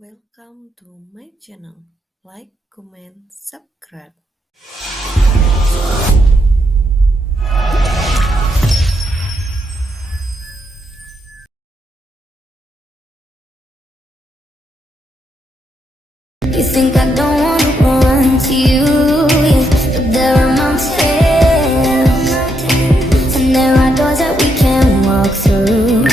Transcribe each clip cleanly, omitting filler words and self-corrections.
Welcome to my channel. Like, comment, subscribe. You think I don't wanna run to you, yeah, but there are mountains, and there are doors that we can't walk through.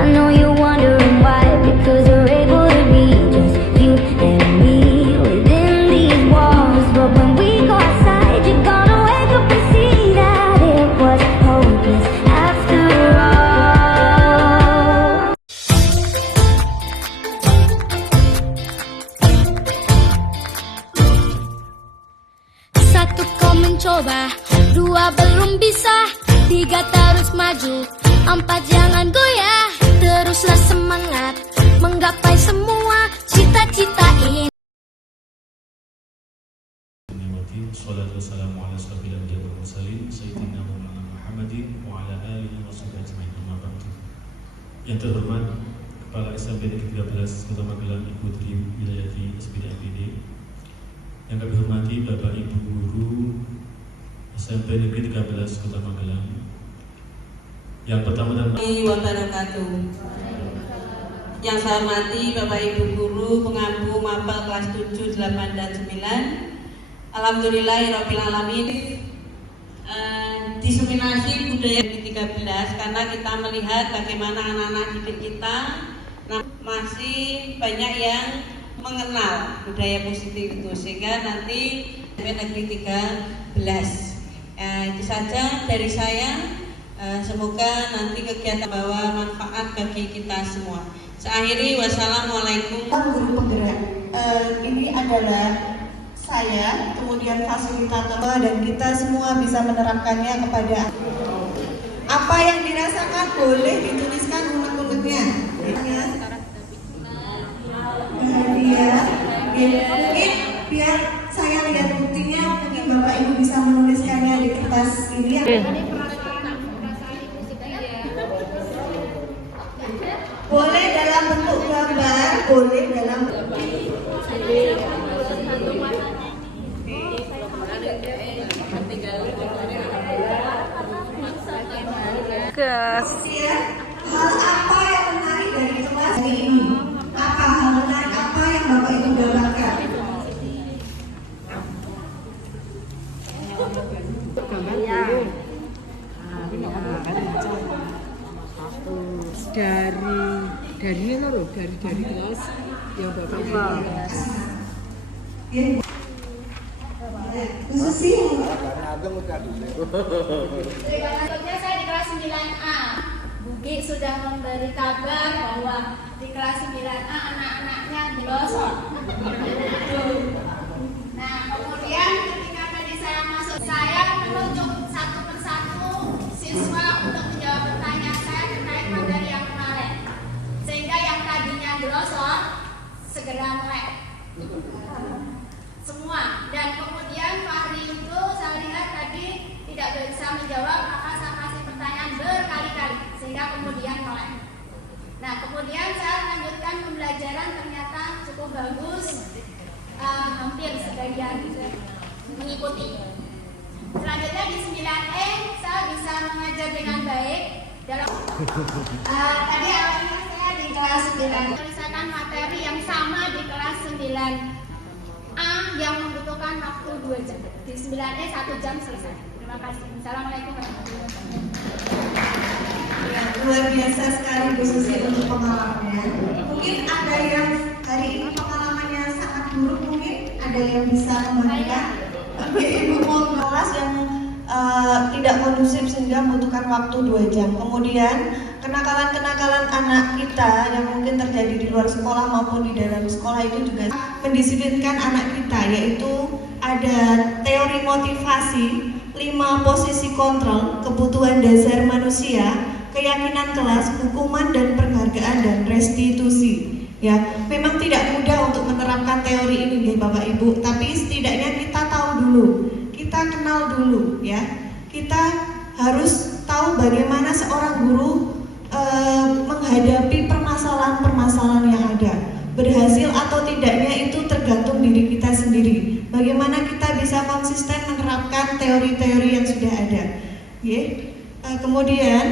I know you're wondering why, because we're able to be just you and me within these walls. But when we go outside, you're gonna wake up and see that it was hopeless after all. Satu kau mencoba, dua belum bisa, tiga terus maju, empat jangan goyah, teruslah semangat menggapai semua cita-cita ini. Salatu wassalamu ala asyrafil anbiya'i wal mursalin sayyidina Muhammadin wa ala alihi wa sahbihi ajma'in. Amma ba'du. Yang terhormat Kepala SMP Negeri 13 Kota Magelang Ibu Tri Wilayati SPD MPD. Yang kami hormati Bapak Ibu Guru SMP Negeri 13 Kota Magelang. Yang pertama-tama wabarakatuh. Yang saya hormati Bapak Ibu Guru pengampu mapel kelas 7, 8, dan 9. Alhamdulillahirrabbilalamin. Diseminasi budaya di 13 karena kita melihat bagaimana anak-anak didik kita masih banyak yang mengenal budaya positif itu, sehingga nanti negeri 13 itu saja dari saya. Semoga nanti kegiatan bawa manfaat bagi kita semua. Saya akhiri, wassalamualaikum. Guru penggerak ini adalah saya, kemudian fasilitator, dan kita semua bisa menerapkannya kepada apa yang dirasakan. Boleh dituliskan unek-uneknya. Bahagia. Mungkin biar saya lihat buktinya, mungkin Bapak Ibu bisa menuliskannya di kertas ini. Boleh dalam bentuk gambar, boleh dalam hal apa yang menarik dari kelas hari ini? Apa hal menarik apa yang Bapak Ibu gambarkan? dari ini loh, dari kelas yang Bapak Ibu. Berikutnya saya di kelas 9A. Bugi sudah memberi kabar bahwa di kelas 9A anak-anaknya glosor. Nah, kemudian ketika tadi saya masuk, saya menunjuk satu persatu siswa untuk menjawab pertanyaan saya terkait materi yang kemarin. Sehingga yang tadinya glosor segera melek. Semua. Dan kemudian Fahri itu saya lihat tadi tidak bisa menjawab, maka saya kasih pertanyaan berkali-kali sehingga kemudian melek. Nah, kemudian saya lanjutkan pembelajaran, ternyata cukup bagus, hampir sebagian mengikuti. Selanjutnya di 9E saya bisa mengajar dengan baik dalam tadi awalnya saya di kelas 9 menyelesaikan materi yang sama di kelas 9A yang membutuhkan waktu 2 jam. Di 9E 1 jam selesai. Terima kasih. Assalamualaikum warahmatullahi wabarakatuh. Ya, luar biasa sekali Bu Susi untuk pengalamannya. Mungkin ada yang hari ini pengalamannya sangat buruk, mungkin ada yang bisa membagikan. Oke, Ibu mau kelas yang tidak kondusif sehingga membutuhkan waktu 2 jam. Kemudian kenakalan-kenakalan anak kita yang mungkin terjadi di luar sekolah maupun di dalam sekolah itu juga mendisiplinkan anak kita, yaitu ada teori motivasi, 5 posisi kontrol, kebutuhan dasar manusia, keyakinan kelas, hukuman dan penghargaan, dan restitusi. Ya, memang tidak mudah untuk menerapkan teori ini nih Bapak Ibu, tapi setidaknya kita tahu dulu, kita kenal dulu ya. Kita harus tahu bagaimana seorang guru menghadapi permasalahan-permasalahan yang ada. Berhasil atau tidaknya itu tergantung diri kita sendiri. Bagaimana kita bisa konsisten menerapkan teori-teori yang sudah ada. Kemudian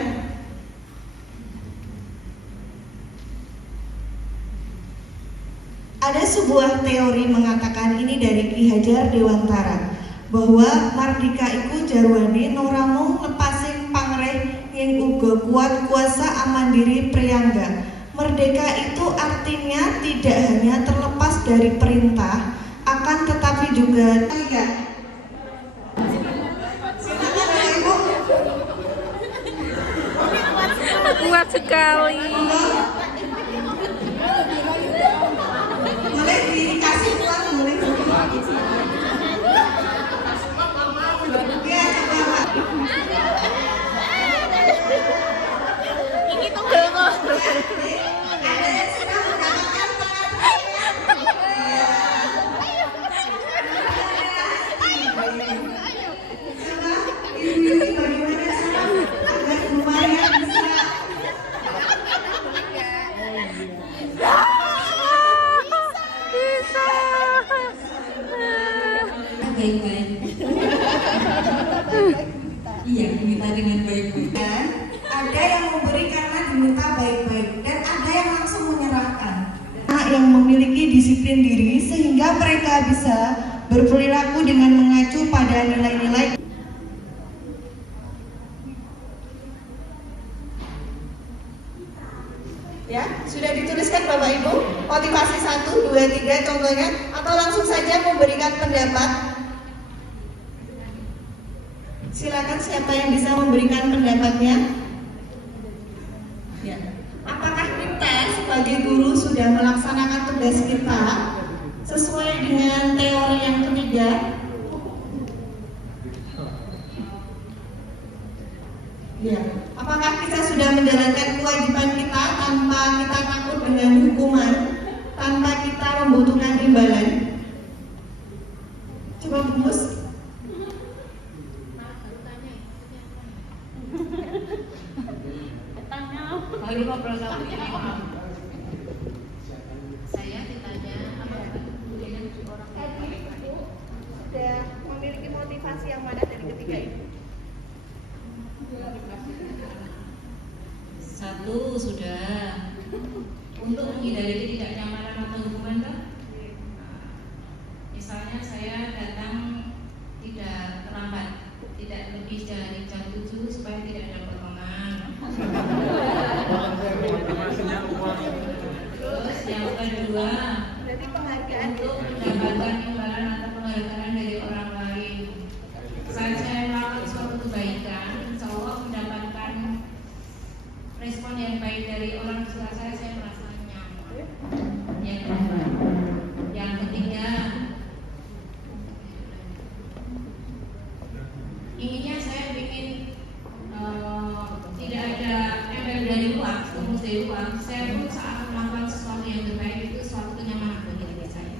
ada sebuah teori mengatakan, ini dari Ki Hajar Dewantara, bahwa mardika iku jarwane noramu lepasin pangreh yang uga kuat kuasa aman diri priyangga. Merdeka itu artinya tidak hanya terlepas dari perintah, akan tetapi juga Kuat sekali. boleh dikasih uang, boleh. Ya, coba. Ini tuh kok. Ada yang sudah mendapatkan Coba, ini bagaimana cara agar lumayan bisa baik-baik. Iya, minta dengan baik-baik. Dan ada yang memberi karena diminta baik-baik, dan ada yang langsung menyerahkan. Anak yang memiliki disiplin diri sehingga mereka bisa berperilaku dengan mengacu pada nilai-nilai. Ya, sudah dituliskan Bapak Ibu, motivasi 1, 2, 3 contohnya, atau langsung saja memberikan pendapat. Silakan siapa yang bisa memberikan pendapatnya. Ya. Apakah kita sebagai guru sudah melaksanakan tugas kita sesuai dengan teori yang ketiga? Ya. Apakah kita sudah menjalankan kewajiban kita tanpa kita takut dengan hukuman, tanpa kita membutuhkan imbalan? Coba Mus. Lalu ngobrol sama ini, maaf. Saya ditanya apa dengan orang Sudah memiliki motivasi yang mana dari ketiga ini? Satu sudah untuk menghindari ketidaknyamanan atau hukuman kan? Misalnya saya datang tidak terlambat, tidak lebih dari jam 7 supaya tidak ada potongan. Terus yang kedua, Berarti penghargaan untuk mendapatkan imbalan atau penghargaan dari orang lain. Saat saya melakukan suatu kebaikan, insya Allah mendapatkan respon yang baik dari orang sekitar saya merasa nyaman. Yang ketiga, inginnya saya ingin tidak ada embel dari luar, rumus dari luar. Saya pun saat melakukan sesuatu yang terbaik itu suatu kenyamanan bagi diri saya.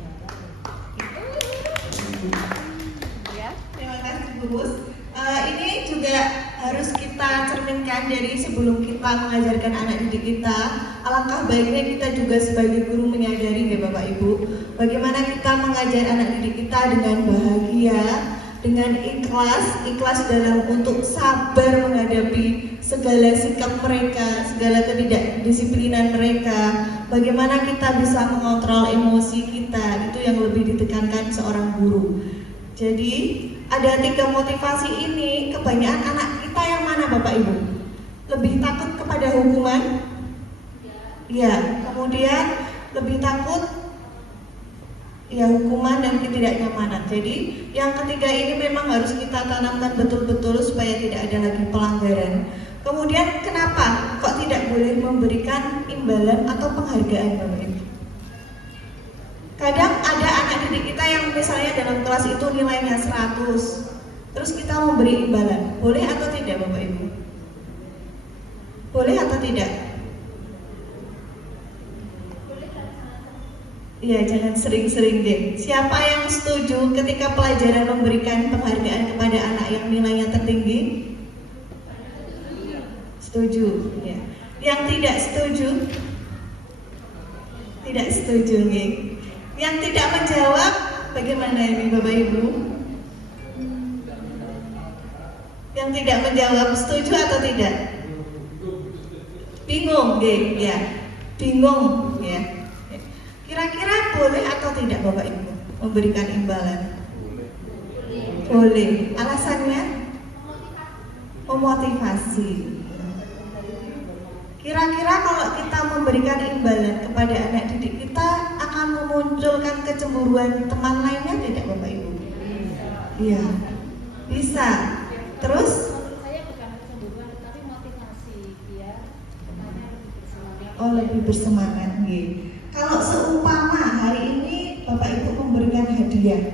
Ya, terima kasih Bu Mus. Ini juga harus kita cerminkan dari sebelum kita mengajarkan anak didik kita. Alangkah baiknya kita juga sebagai guru menyadari ya Bapak Ibu, bagaimana kita mengajar anak didik kita dengan bahagia, dengan ikhlas dalam untuk sabar menghadapi segala sikap mereka, segala ketidakdisiplinan mereka. Bagaimana kita bisa mengontrol emosi kita, itu yang lebih ditekankan seorang guru. Jadi ada 3 motivasi ini, kebanyakan anak kita yang mana Bapak Ibu? Lebih takut kepada hukuman? Ya, kemudian lebih takut ya hukuman dan ketidaknyamanan. Jadi yang ketiga ini memang harus kita tanamkan betul-betul supaya tidak ada lagi pelanggaran. Kemudian kenapa kok tidak boleh memberikan imbalan atau penghargaan Bapak Ibu? Kadang ada anak didik kita yang misalnya dalam kelas itu nilainya 100, terus kita memberi imbalan, boleh atau tidak Bapak Ibu? Boleh atau tidak? Iya, jangan sering-sering deh. Siapa yang setuju ketika pelajaran memberikan penghargaan kepada anak yang nilainya tertinggi? Setuju, ya. Yang tidak setuju? Tidak setuju, nggih. Yang tidak menjawab bagaimana ini Bapak Ibu? Yang tidak menjawab setuju atau tidak? Bingung, nggih, ya. Bingung, ya. Kira-kira boleh atau tidak Bapak Ibu memberikan imbalan? Boleh. Alasannya? Memotivasi. Kira-kira kalau kita memberikan imbalan kepada anak didik kita akan memunculkan kecemburuan teman lainnya tidak Bapak Ibu? Iya. Bisa. Terus? Saya bukan kecemburuan, tapi motivasi biar temannya lebih bersemangat. Oh, lebih bersemangat, nggih. Kalau seumpama hari ini Bapak Ibu memberikan hadiah,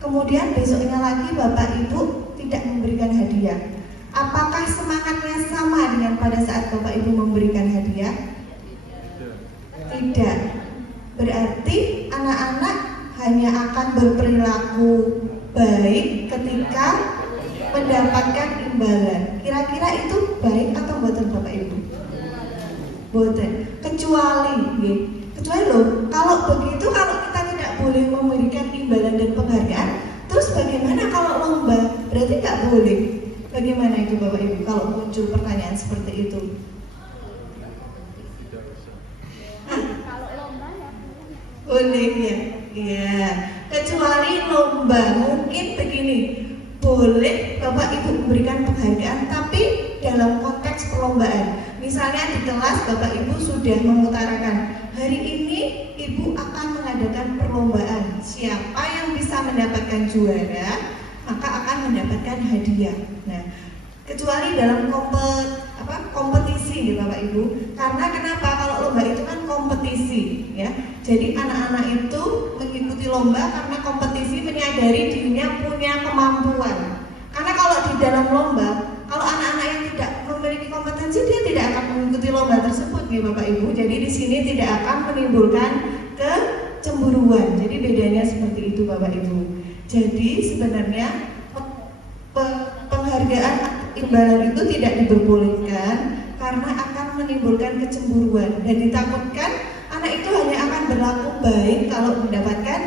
kemudian besoknya lagi Bapak Ibu tidak memberikan hadiah, apakah semangatnya sama dengan pada saat Bapak Ibu memberikan hadiah? Tidak. Berarti anak-anak hanya akan berperilaku baik ketika mendapatkan imbalan. Kira-kira itu baik atau boten Bapak Ibu? Boten. Kecuali loh, kalau begitu, kalau kita tidak boleh memberikan imbalan dan penghargaan, terus bagaimana kalau lomba? Berarti nggak boleh. Bagaimana itu Bapak Ibu kalau muncul pertanyaan seperti itu? Kalau lomba ya Boleh ya? Iya. Kecuali lomba, mungkin begini, boleh Bapak Ibu memberikan penghargaan, tapi dalam konteks perlombaan. Misalnya di kelas Bapak Ibu sudah mengutarakan, hari ini Ibu akan mengadakan perlombaan. Siapa yang bisa mendapatkan juara, maka akan mendapatkan hadiah. Nah, kecuali dalam kompetisi ya Bapak Ibu. Karena kenapa? Kalau lomba itu kan kompetisi, ya. Jadi anak-anak itu mengikuti lomba karena kompetisi, menyadari dirinya punya kemampuan. Karena kalau di dalam lomba, kalau anak-anak yang tidak memiliki kompetensi, dia tidak akan mengikuti lomba tersebut, ya Bapak Ibu. Jadi di sini tidak akan menimbulkan kecemburuan. Jadi bedanya seperti itu Bapak Ibu. Jadi sebenarnya penghargaan imbalan itu tidak diperbolehkan karena akan menimbulkan kecemburuan dan ditakutkan anak itu hanya akan berlaku baik kalau mendapatkan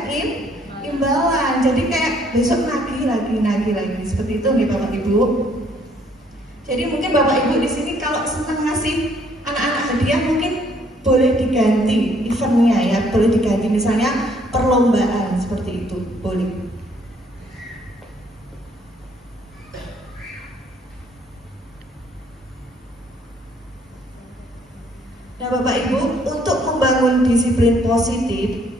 imbalan. Jadi kayak besok nagih lagi seperti itu nih Bapak Ibu. Jadi mungkin Bapak Ibu di sini kalau senang ngasih anak-anak hadiah mungkin boleh diganti eventnya, ya, boleh diganti misalnya perlombaan seperti itu, boleh. Nah Bapak Ibu, untuk membangun disiplin positif,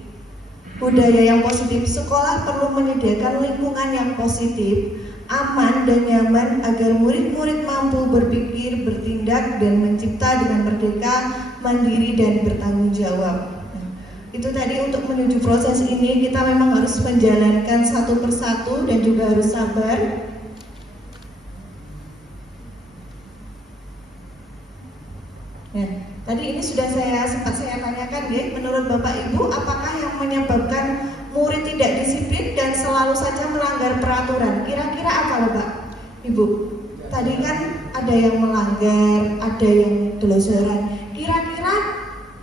budaya yang positif, sekolah perlu menyediakan lingkungan yang positif, aman dan nyaman agar murid-murid mampu berpikir, bertindak, dan mencipta dengan merdeka, mandiri, dan bertanggung jawab. Nah, itu tadi untuk menuju proses ini kita memang harus menjalankan satu persatu dan juga harus sabar. Nah, tadi ini sudah sempat saya tanyakan ya, menurut Bapak Ibu, apakah yang menyebabkan murid tidak disiplin dan selalu saja melanggar peraturan? Kira-kira apa Bapak Ibu? Tadi kan ada yang melanggar, ada yang telosoran. Kira-kira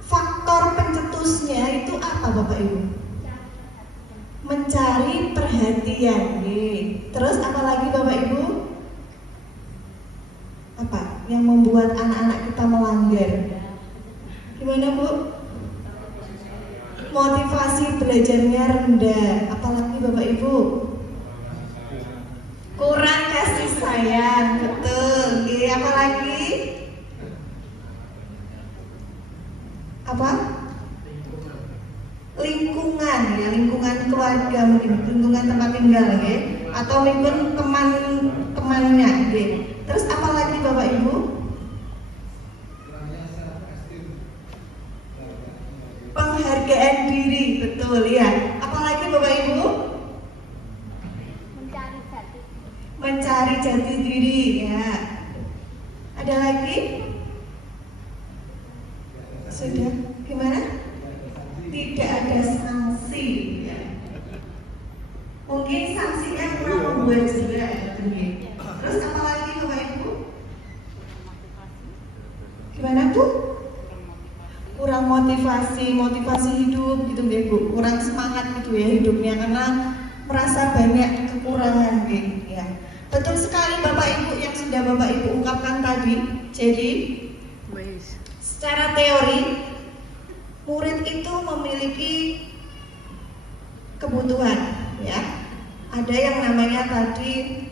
faktor pencetusnya itu apa Bapak Ibu? Mencari perhatian. Terus apa lagi Bapak Ibu? Apa yang membuat anak-anak kita melanggar? Gimana Bu? Motivasi belajarnya rendah. Apalagi Bapak Ibu? Kurang kasih sayang. Betul. Apalagi? Apa? Lingkungan, ya, lingkungan keluarga mungkin, lingkungan tempat tinggal, ya, atau lingkungan teman-temannya, ya. Terus apa lagi Bapak Ibu? Penghargaan diri, betul ya. Apalagi Bapak Ibu? Mencari jati diri, ya. Ada lagi? Sudah, gimana? Tidak ada sanksi, ya. Mungkin sanksinya kurang membuat juga, ya. Terus apa lagi Bapak Ibu? Gimana Bu? Kurang motivasi hidup gitu ya Bu, kurang semangat gitu ya hidupnya karena merasa banyak kekurangan gitu ya. Betul sekali Bapak Ibu yang sudah Bapak Ibu ungkapkan tadi. Jadi secara teori murid itu memiliki kebutuhan ya. Ada yang namanya tadi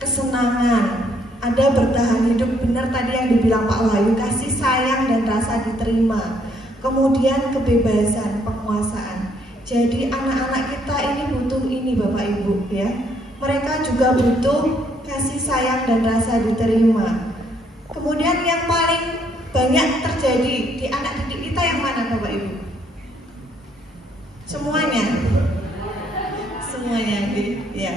kesenangan, ada bertahan hidup, benar tadi yang dibilang Pak Wahyu, kasih sayang dan rasa diterima, kemudian kebebasan, penguasaan. Jadi anak-anak kita ini butuh ini Bapak Ibu ya. Mereka juga butuh kasih sayang dan rasa diterima. Kemudian yang paling banyak terjadi di anak didik kita yang mana Bapak Ibu? Semuanya ya.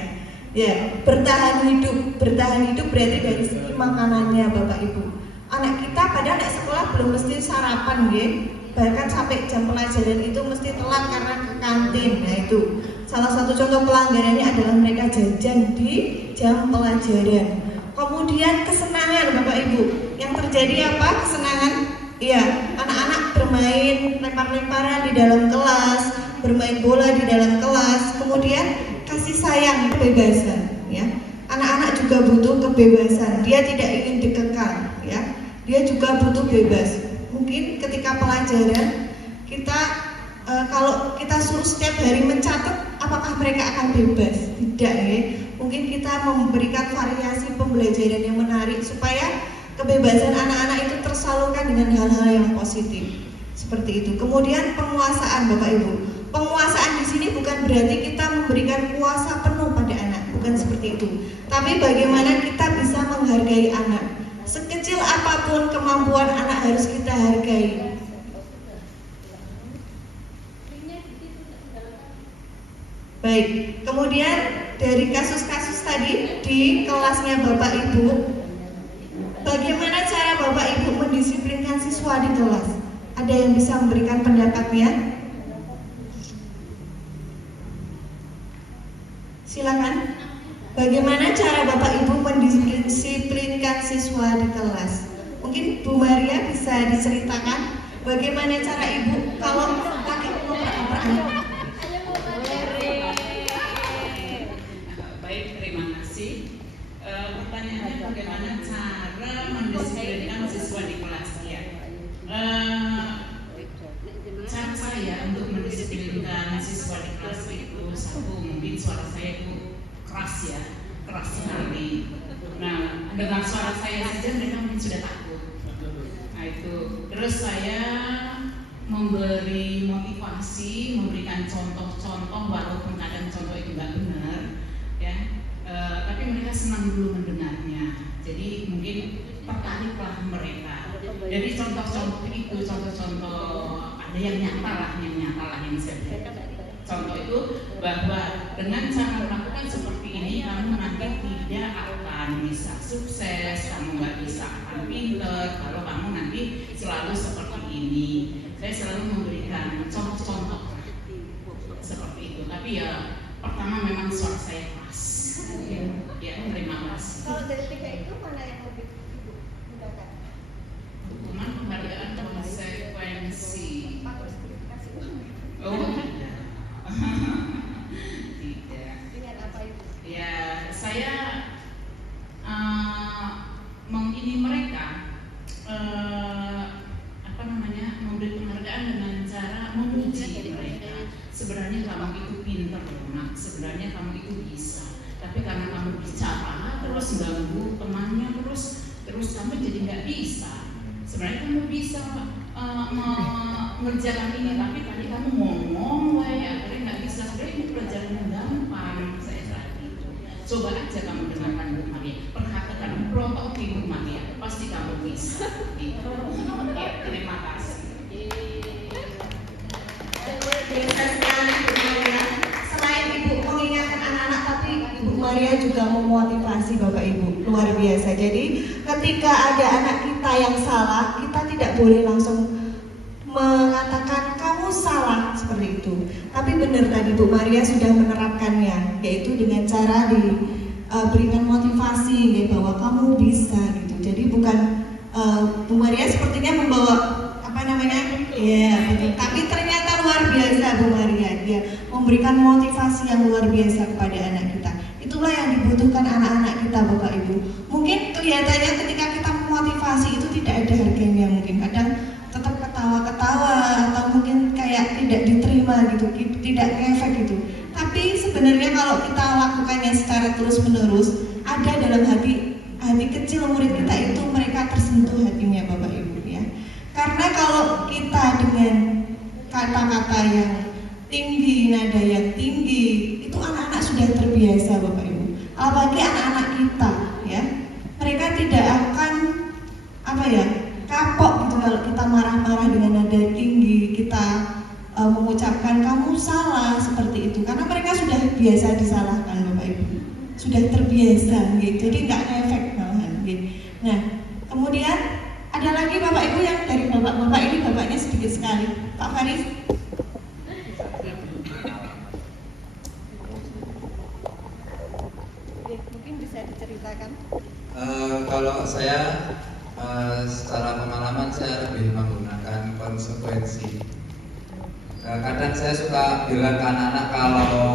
Ya, bertahan hidup berarti dari segi makanannya Bapak Ibu. Anak kita pada anak sekolah belum mesti sarapan ya. Bahkan sampai jam pelajaran itu mesti telat karena ke kantin. Nah itu salah satu contoh pelanggarannya adalah mereka jajan di jam pelajaran. Kemudian kesenangan Bapak Ibu. Yang terjadi apa? Kesenangan? Iya, anak-anak bermain lempar-lemparan di dalam kelas, bermain bola di dalam kelas, kemudian kasih sayang, kebebasan ya. Anak-anak juga butuh kebebasan. Dia tidak ingin dikekang ya. Dia juga butuh bebas. Mungkin ketika pelajaran kita kalau kita suruh setiap hari mencatat, apakah mereka akan bebas? Tidak ya. Mungkin kita memberikan variasi pembelajaran yang menarik supaya kebebasan anak-anak itu tersalurkan dengan hal-hal yang positif. Seperti itu. Kemudian penguasaan Bapak Ibu. Penguasaan di sini bukan berarti kita memberikan kuasa penuh pada anak, bukan seperti itu. Tapi bagaimana kita bisa menghargai anak. Sekecil apapun kemampuan anak harus kita hargai. Baik, kemudian dari kasus-kasus tadi di kelasnya Bapak Ibu, bagaimana cara Bapak Ibu mendisiplinkan siswa di kelas? Ada yang bisa memberikan pendapatnya? Silakan. Bagaimana cara Bapak Ibu mendisiplinkan siswa di kelas? Mungkin Bu Maria bisa diceritakan bagaimana cara Ibu kalau pakai operan. Baik, terima kasih. Pertanyaannya bagaimana cara mendisiplinkan siswa di kelas ya? Cara saya untuk mendisiplinkan siswa di kelas itu satu, mungkin suara saya itu keras sekali. Nah, dengan suara saya saja mereka mungkin sudah takut. Nah itu, terus saya memberi motivasi, memberikan contoh-contoh walaupun kadang contoh itu nggak benar, ya. Tapi mereka senang dulu mendengarnya. Jadi mungkin tertariklah mereka. Jadi contoh-contoh itu, contoh-contoh ada yang nyata lah yang saya berikan. Contoh itu bahwa dengan cara melakukan seperti ini kamu nanti tidak akan bisa sukses, kamu nggak bisa akan pinter kalau kamu nanti selalu seperti ini. Saya selalu memberikan contoh-contoh seperti itu. Tapi ya pertama memang suara saya keras. Ya, terima kasih. Kalau dari tiga itu mana yang lebih mudahkan? Hukuman penghargaan konsekuensi. Oh, tidak. Dengan apa itu? Ya, saya mengini mereka memberi penghargaan dengan cara memuji mereka. Sebenarnya kamu itu pintar loh nak, sebenarnya kamu itu bisa. Tapi karena kamu bicara terus ganggu temannya terus kamu jadi nggak bisa. Sebenarnya kamu bisa mengerjakan ini, tapi tadi kamu ngomong akhirnya nggak bisa. Sebenarnya ini pelajaran yang gampang, saya saat itu. Coba aja kamu dengarkan Bu Maria, perhatikan protok Bu Maria, pasti kamu bisa. Ya, terima kasih. Biasa sekali Bu Maria. Selain Ibu mengingatkan anak-anak, tapi Ibu Maria juga memotivasi Bapak Ibu. Luar biasa. Jadi ketika ada anak kita yang salah, kita tidak boleh langsung mengatakan kamu salah seperti itu. Tapi benar tadi Bu Maria sudah menerapkannya, yaitu dengan cara diberikan motivasi ya, bahwa kamu bisa gitu. Jadi bukan Bu Maria sepertinya membawa apa Ya betul. Tapi ternyata luar biasa Bu Maria, dia memberikan motivasi yang luar biasa kepada anak kita. Itulah yang dibutuhkan anak-anak kita Bapak Ibu. Mungkin kelihatannya ketika kita memotivasi itu tidak ada harganya, mungkin kadang tetap ketawa-ketawa atau mungkin kayak tidak diterima gitu, tidak ngefek gitu. Tapi sebenarnya kalau kita lakukannya secara terus-menerus, ada dalam hati kecil murid kita itu mereka tersentuh hatinya Bapak Ibu ya. Karena kalau kita dengan kata-kata yang tinggi, nada yang tinggi, itu anak-anak sudah terbiasa Bapak Ibu. Apalagi anak-anak kita ya, mereka tidak akan kapok gitu kalau kita marah-marah dengan nada tinggi, kita mengucapkan kamu salah seperti itu, karena mereka sudah biasa disalahkan Bapak Ibu, sudah terbiasa gitu, jadi nggak ngefek malahan gitu. Nah kemudian ada lagi Bapak Ibu yang dari bapak-bapak ini, bapaknya sedikit sekali, Pak Faris. Mungkin bisa diceritakan. Kalau saya secara pengalaman saya lebih menggunakan konsekuensi. Kadang saya suka bilang ke anak-anak kalau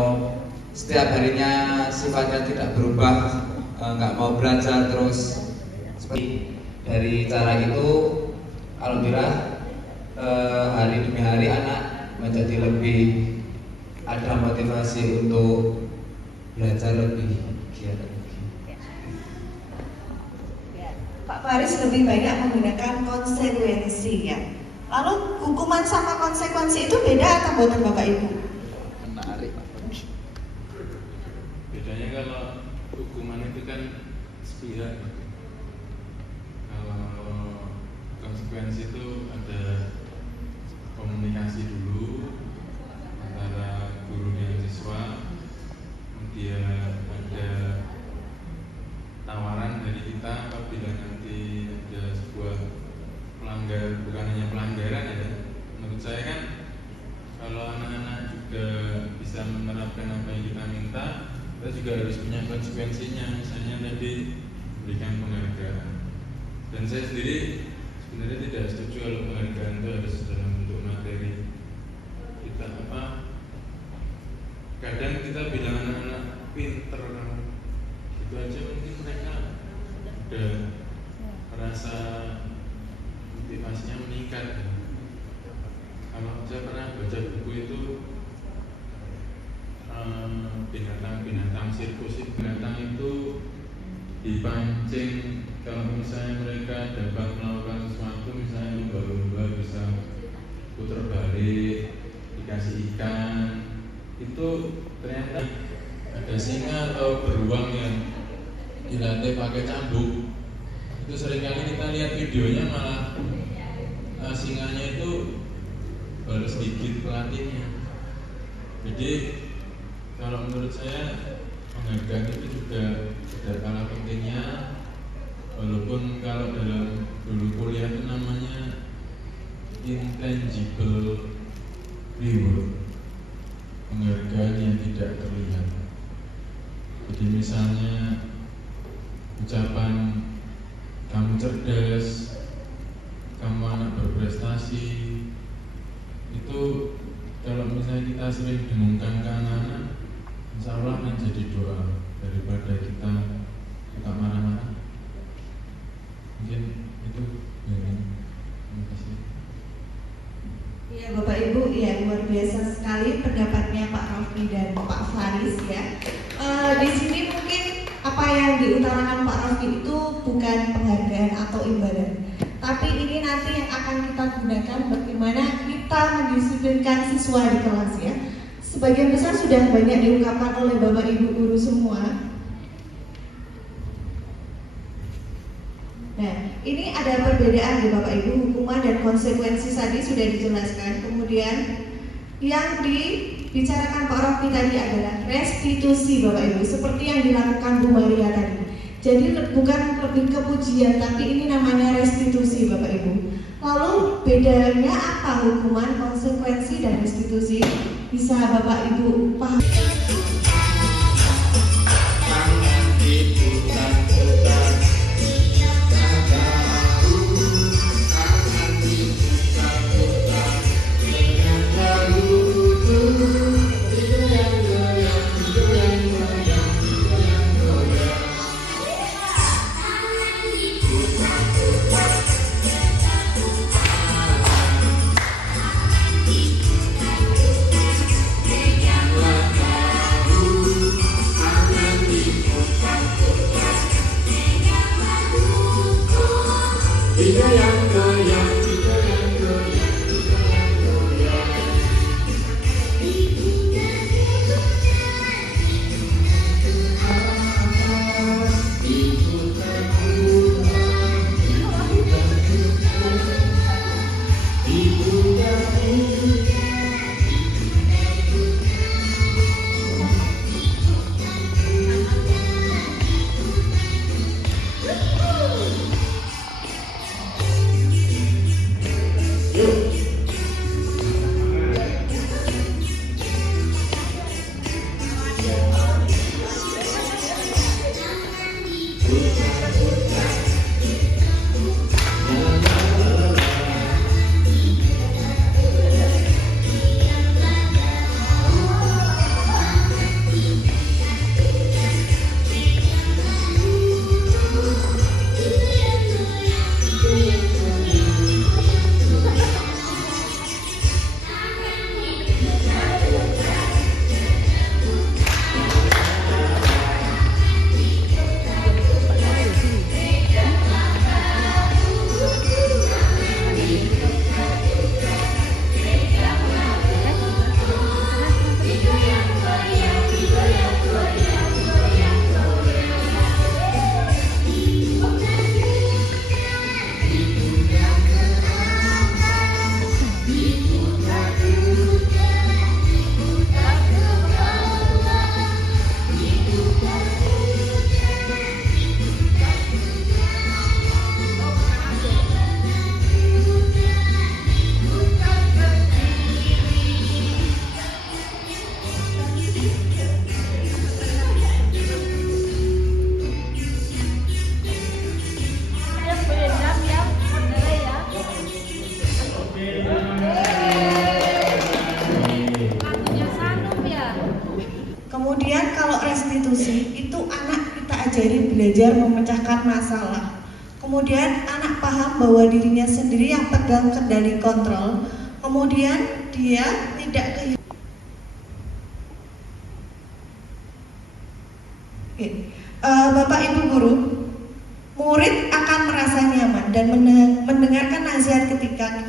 setiap harinya sifatnya tidak berubah, nggak mau belajar terus seperti dari cara itu, alhamdulillah hari demi hari anak menjadi lebih ada motivasi untuk belajar lebih giat lagi. Pak Faris lebih banyak menggunakan konsekuensi ya. Lalu hukuman sama konsekuensi itu beda atau bukan Bapak Ibu? Menarik. Bedanya kalau hukuman itu kan sepihak. Kalau konsekuensi itu ada komunikasi dulu antara guru dan siswa, kemudian ada tawaran dari kita apabila nanti ada sebuah bukan hanya pelanggaran ya. Menurut saya kan kalau anak-anak juga bisa menerapkan apa yang kita minta, kita juga harus punya konsekuensinya. Misalnya tadi berikan penghargaan. Dan saya sendiri sebenarnya tidak setuju kalau penghargaan itu harus dalam bentuk materi. Kita kadang kita bilang anak-anak pinter, gitu aja mungkin mereka udah merasa motivasinya meningkat. Kalau saya pernah baca buku itu binatang sirkus, binatang itu dipancing kalau misalnya mereka dapat melakukan sesuatu, misalnya lumba-lumba bisa putar balik, dikasih ikan, itu ternyata ada singa atau beruang yang dilatih pakai cambuk. Itu seringkali kita lihat videonya malah singanya itu balas gigit pelatihnya. Jadi kalau menurut saya penghargaan itu juga tidak kalah pentingnya, walaupun kalau dalam dulu kuliah itu namanya intangible reward, penghargaan yang tidak terlihat. Jadi misalnya ucapan kamu cerdas, kamu anak berprestasi, itu kalau misalnya kita sering dengungkan ke anak-anak, insya Allah akan jadi doa daripada kita marah-marah. Mungkin itu ya. Terima kasih. Iya Bapak Ibu, ya luar biasa sekali pendapatnya Pak Raffi dan Pak Faris ya. Di sini mungkin apa yang diutarakan Pak Raffi itu bukan penghargaan atau imbalan, tapi ini nanti yang akan kita gunakan bagaimana kita mendisiplinkan siswa di kelas ya. Sebagian besar sudah banyak diungkapkan oleh Bapak Ibu guru semua. Nah, ini ada perbedaan ya Bapak Ibu, hukuman dan konsekuensi tadi sudah dijelaskan. Kemudian yang dibicarakan Pak Raffi tadi adalah restitusi Bapak Ibu, seperti yang dilakukan Bu Maria tadi. Jadi bukan lebih ke pujian, tapi ini namanya restitusi Bapak Ibu. Lalu bedanya apa hukuman, konsekuensi, dan restitusi? Bisa Bapak Ibu paham? belajar memecahkan masalah. Kemudian anak paham bahwa dirinya sendiri yang pegang kendali kontrol. Kemudian dia tidak kehilangan. Bapak Ibu guru, murid akan merasa nyaman dan mendengarkan nasihat ketika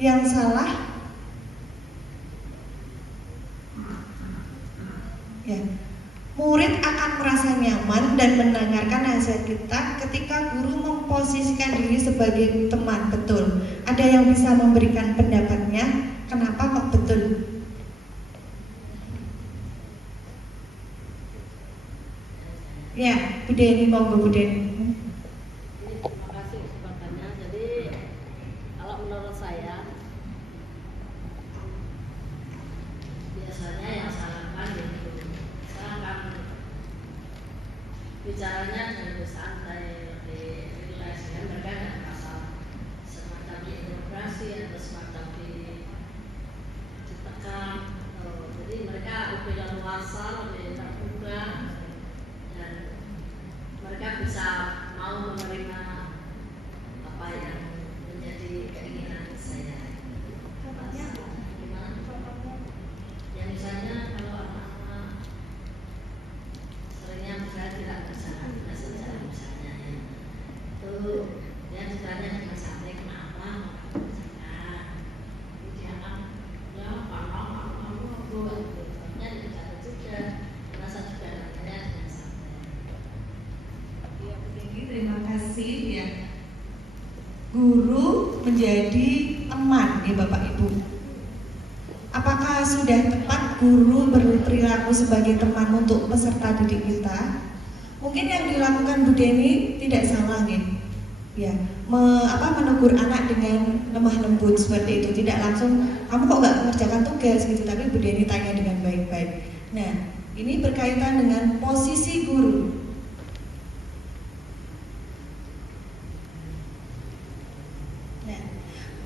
yang salah ya. Murid akan merasa nyaman dan mendengarkan nasihat kita ketika guru memposisikan diri sebagai teman. Betul. Ada yang bisa memberikan pendapatnya. Kenapa kok betul? Ya, Bu Deni, monggo Bu Deni. Terima kasih kesempatannya. Jadi kalau menurut saya biasanya yang salahkan itu salahkan bicaranya lebih santai, lebih rileks, ya mereka nggak merasa semacam diinterogasi atau semacam ditekan. Jadi mereka lebih leluasa, lebih terbuka. Mereka bisa mau menerima apa yang menjadi keinginan saya. Gimana? Ya misalnya kalau anak-anak seringnya misalnya tidak berjalan misalnya ya, itu dia ditanya dengan santai kenapa mau berjalan, dia kan ya kalau buatnya dibicara juga merasa juga namanya dengan santai. Terima kasih ya. Guru menjadi teman ya Bapak Ibu. Apakah sudah tepat guru berperilaku sebagai teman untuk peserta didik kita? Mungkin yang dilakukan Bu Deni tidak salah ya. Menegur anak dengan lemah lembut seperti itu, tidak langsung kamu kok nggak mengerjakan tugas gitu, tapi Bu Deni tanya dengan baik-baik. Nah, ini berkaitan dengan posisi guru.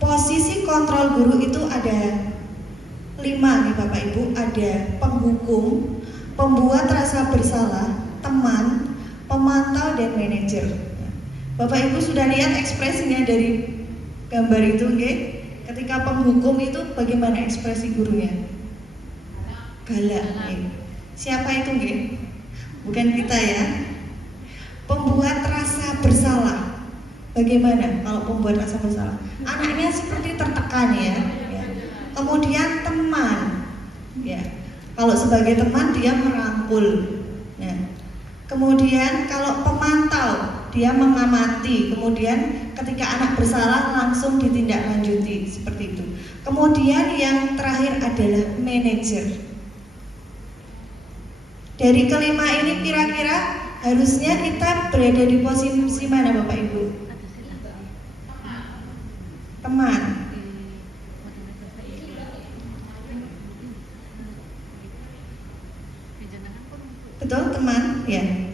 Posisi kontrol guru itu ada 5 nih Bapak Ibu. Ada penghukum, pembuat rasa bersalah, teman, pemantau, dan manajer. Bapak Ibu sudah lihat ekspresinya dari gambar itu, nggih? Ketika penghukum itu bagaimana ekspresi gurunya? Galak, nggih. Siapa itu, nggih? Bukan kita ya. Pembuat rasa bersalah. Bagaimana kalau pembuat rasa bersalah? Anaknya seperti tertekan ya. Kemudian teman, ya. Kalau sebagai teman dia merangkul. Nah, kemudian kalau pemantau dia mengamati. Kemudian ketika anak bersalah langsung ditindaklanjuti seperti itu. Kemudian yang terakhir adalah manajer. Dari kelima ini kira-kira harusnya kita berada di posisi mana Bapak Ibu? Teman. Betul teman? Ya.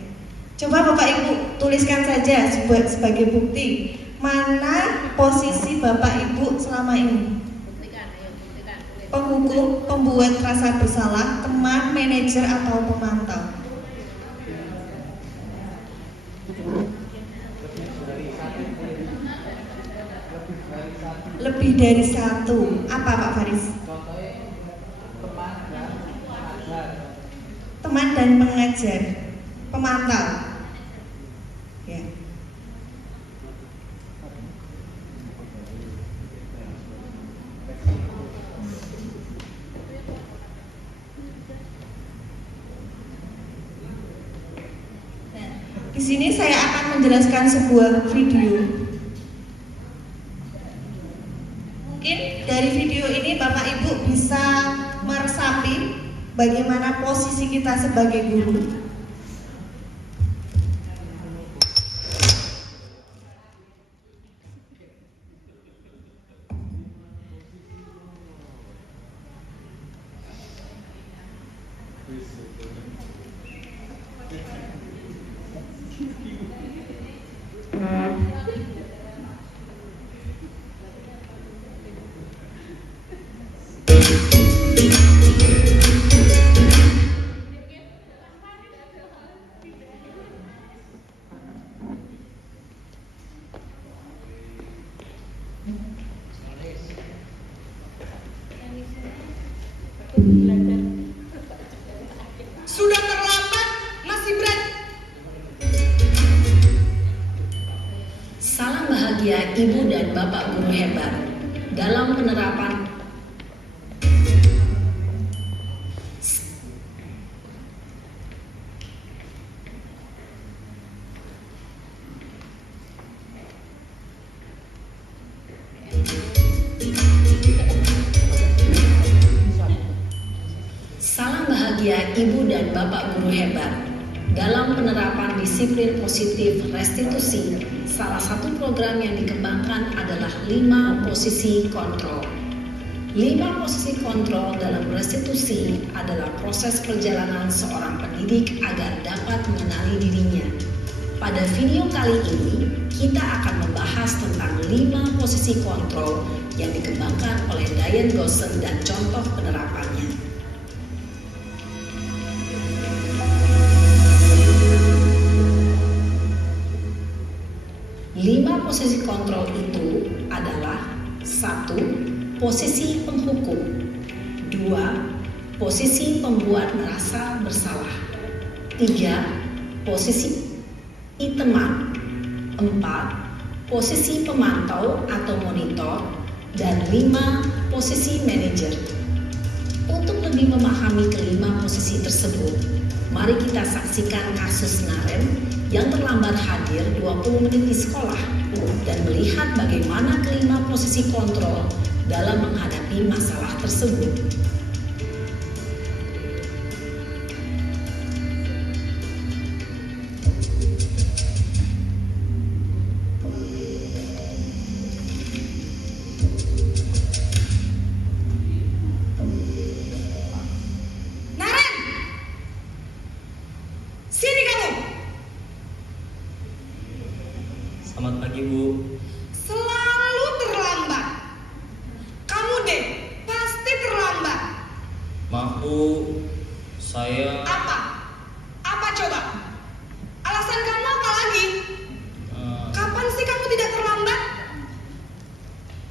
Coba Bapak Ibu tuliskan saja sebagai bukti mana posisi Bapak Ibu selama ini. Penghukum, pembuat rasa bersalah, teman, manajer, atau pemantau. Lebih dari satu. Apa Pak Faris? Teman dan pengajar, pemantau. Ya. Di sini saya akan menjelaskan sebuah video. Mungkin dari video ini Bapak Ibu bisa meresapi bagaimana posisi kita sebagai guru. Sudah terlambat, masih berani. Salam bahagia Ibu dan Bapak guru hebat dalam penerapan Ibu dan Bapak guru hebat dalam penerapan disiplin positif restitusi. Salah satu program yang dikembangkan adalah 5 posisi kontrol. 5 posisi kontrol dalam restitusi adalah proses perjalanan seorang pendidik agar dapat mengenali dirinya. Pada video kali ini, kita akan membahas tentang 5 posisi kontrol yang dikembangkan oleh Diane Goshen dan contoh penerapannya. 5 posisi kontrol itu adalah 1. Posisi penghukum, 2. Posisi pembuat merasa bersalah, 3. Posisi teman, 4. Posisi pemantau atau monitor, dan 5. Posisi manajer. Untuk lebih memahami kelima posisi tersebut, mari kita saksikan kasus Naren yang terlambat hadir 20 menit di sekolah dan melihat bagaimana kelima posisi kontrol dalam menghadapi masalah tersebut. Selamat pagi, Bu. Selalu terlambat. Kamu deh, pasti terlambat. Maaf, Bu. Saya... Apa? Apa coba? Alasan kamu apa lagi? Kapan sih kamu tidak terlambat?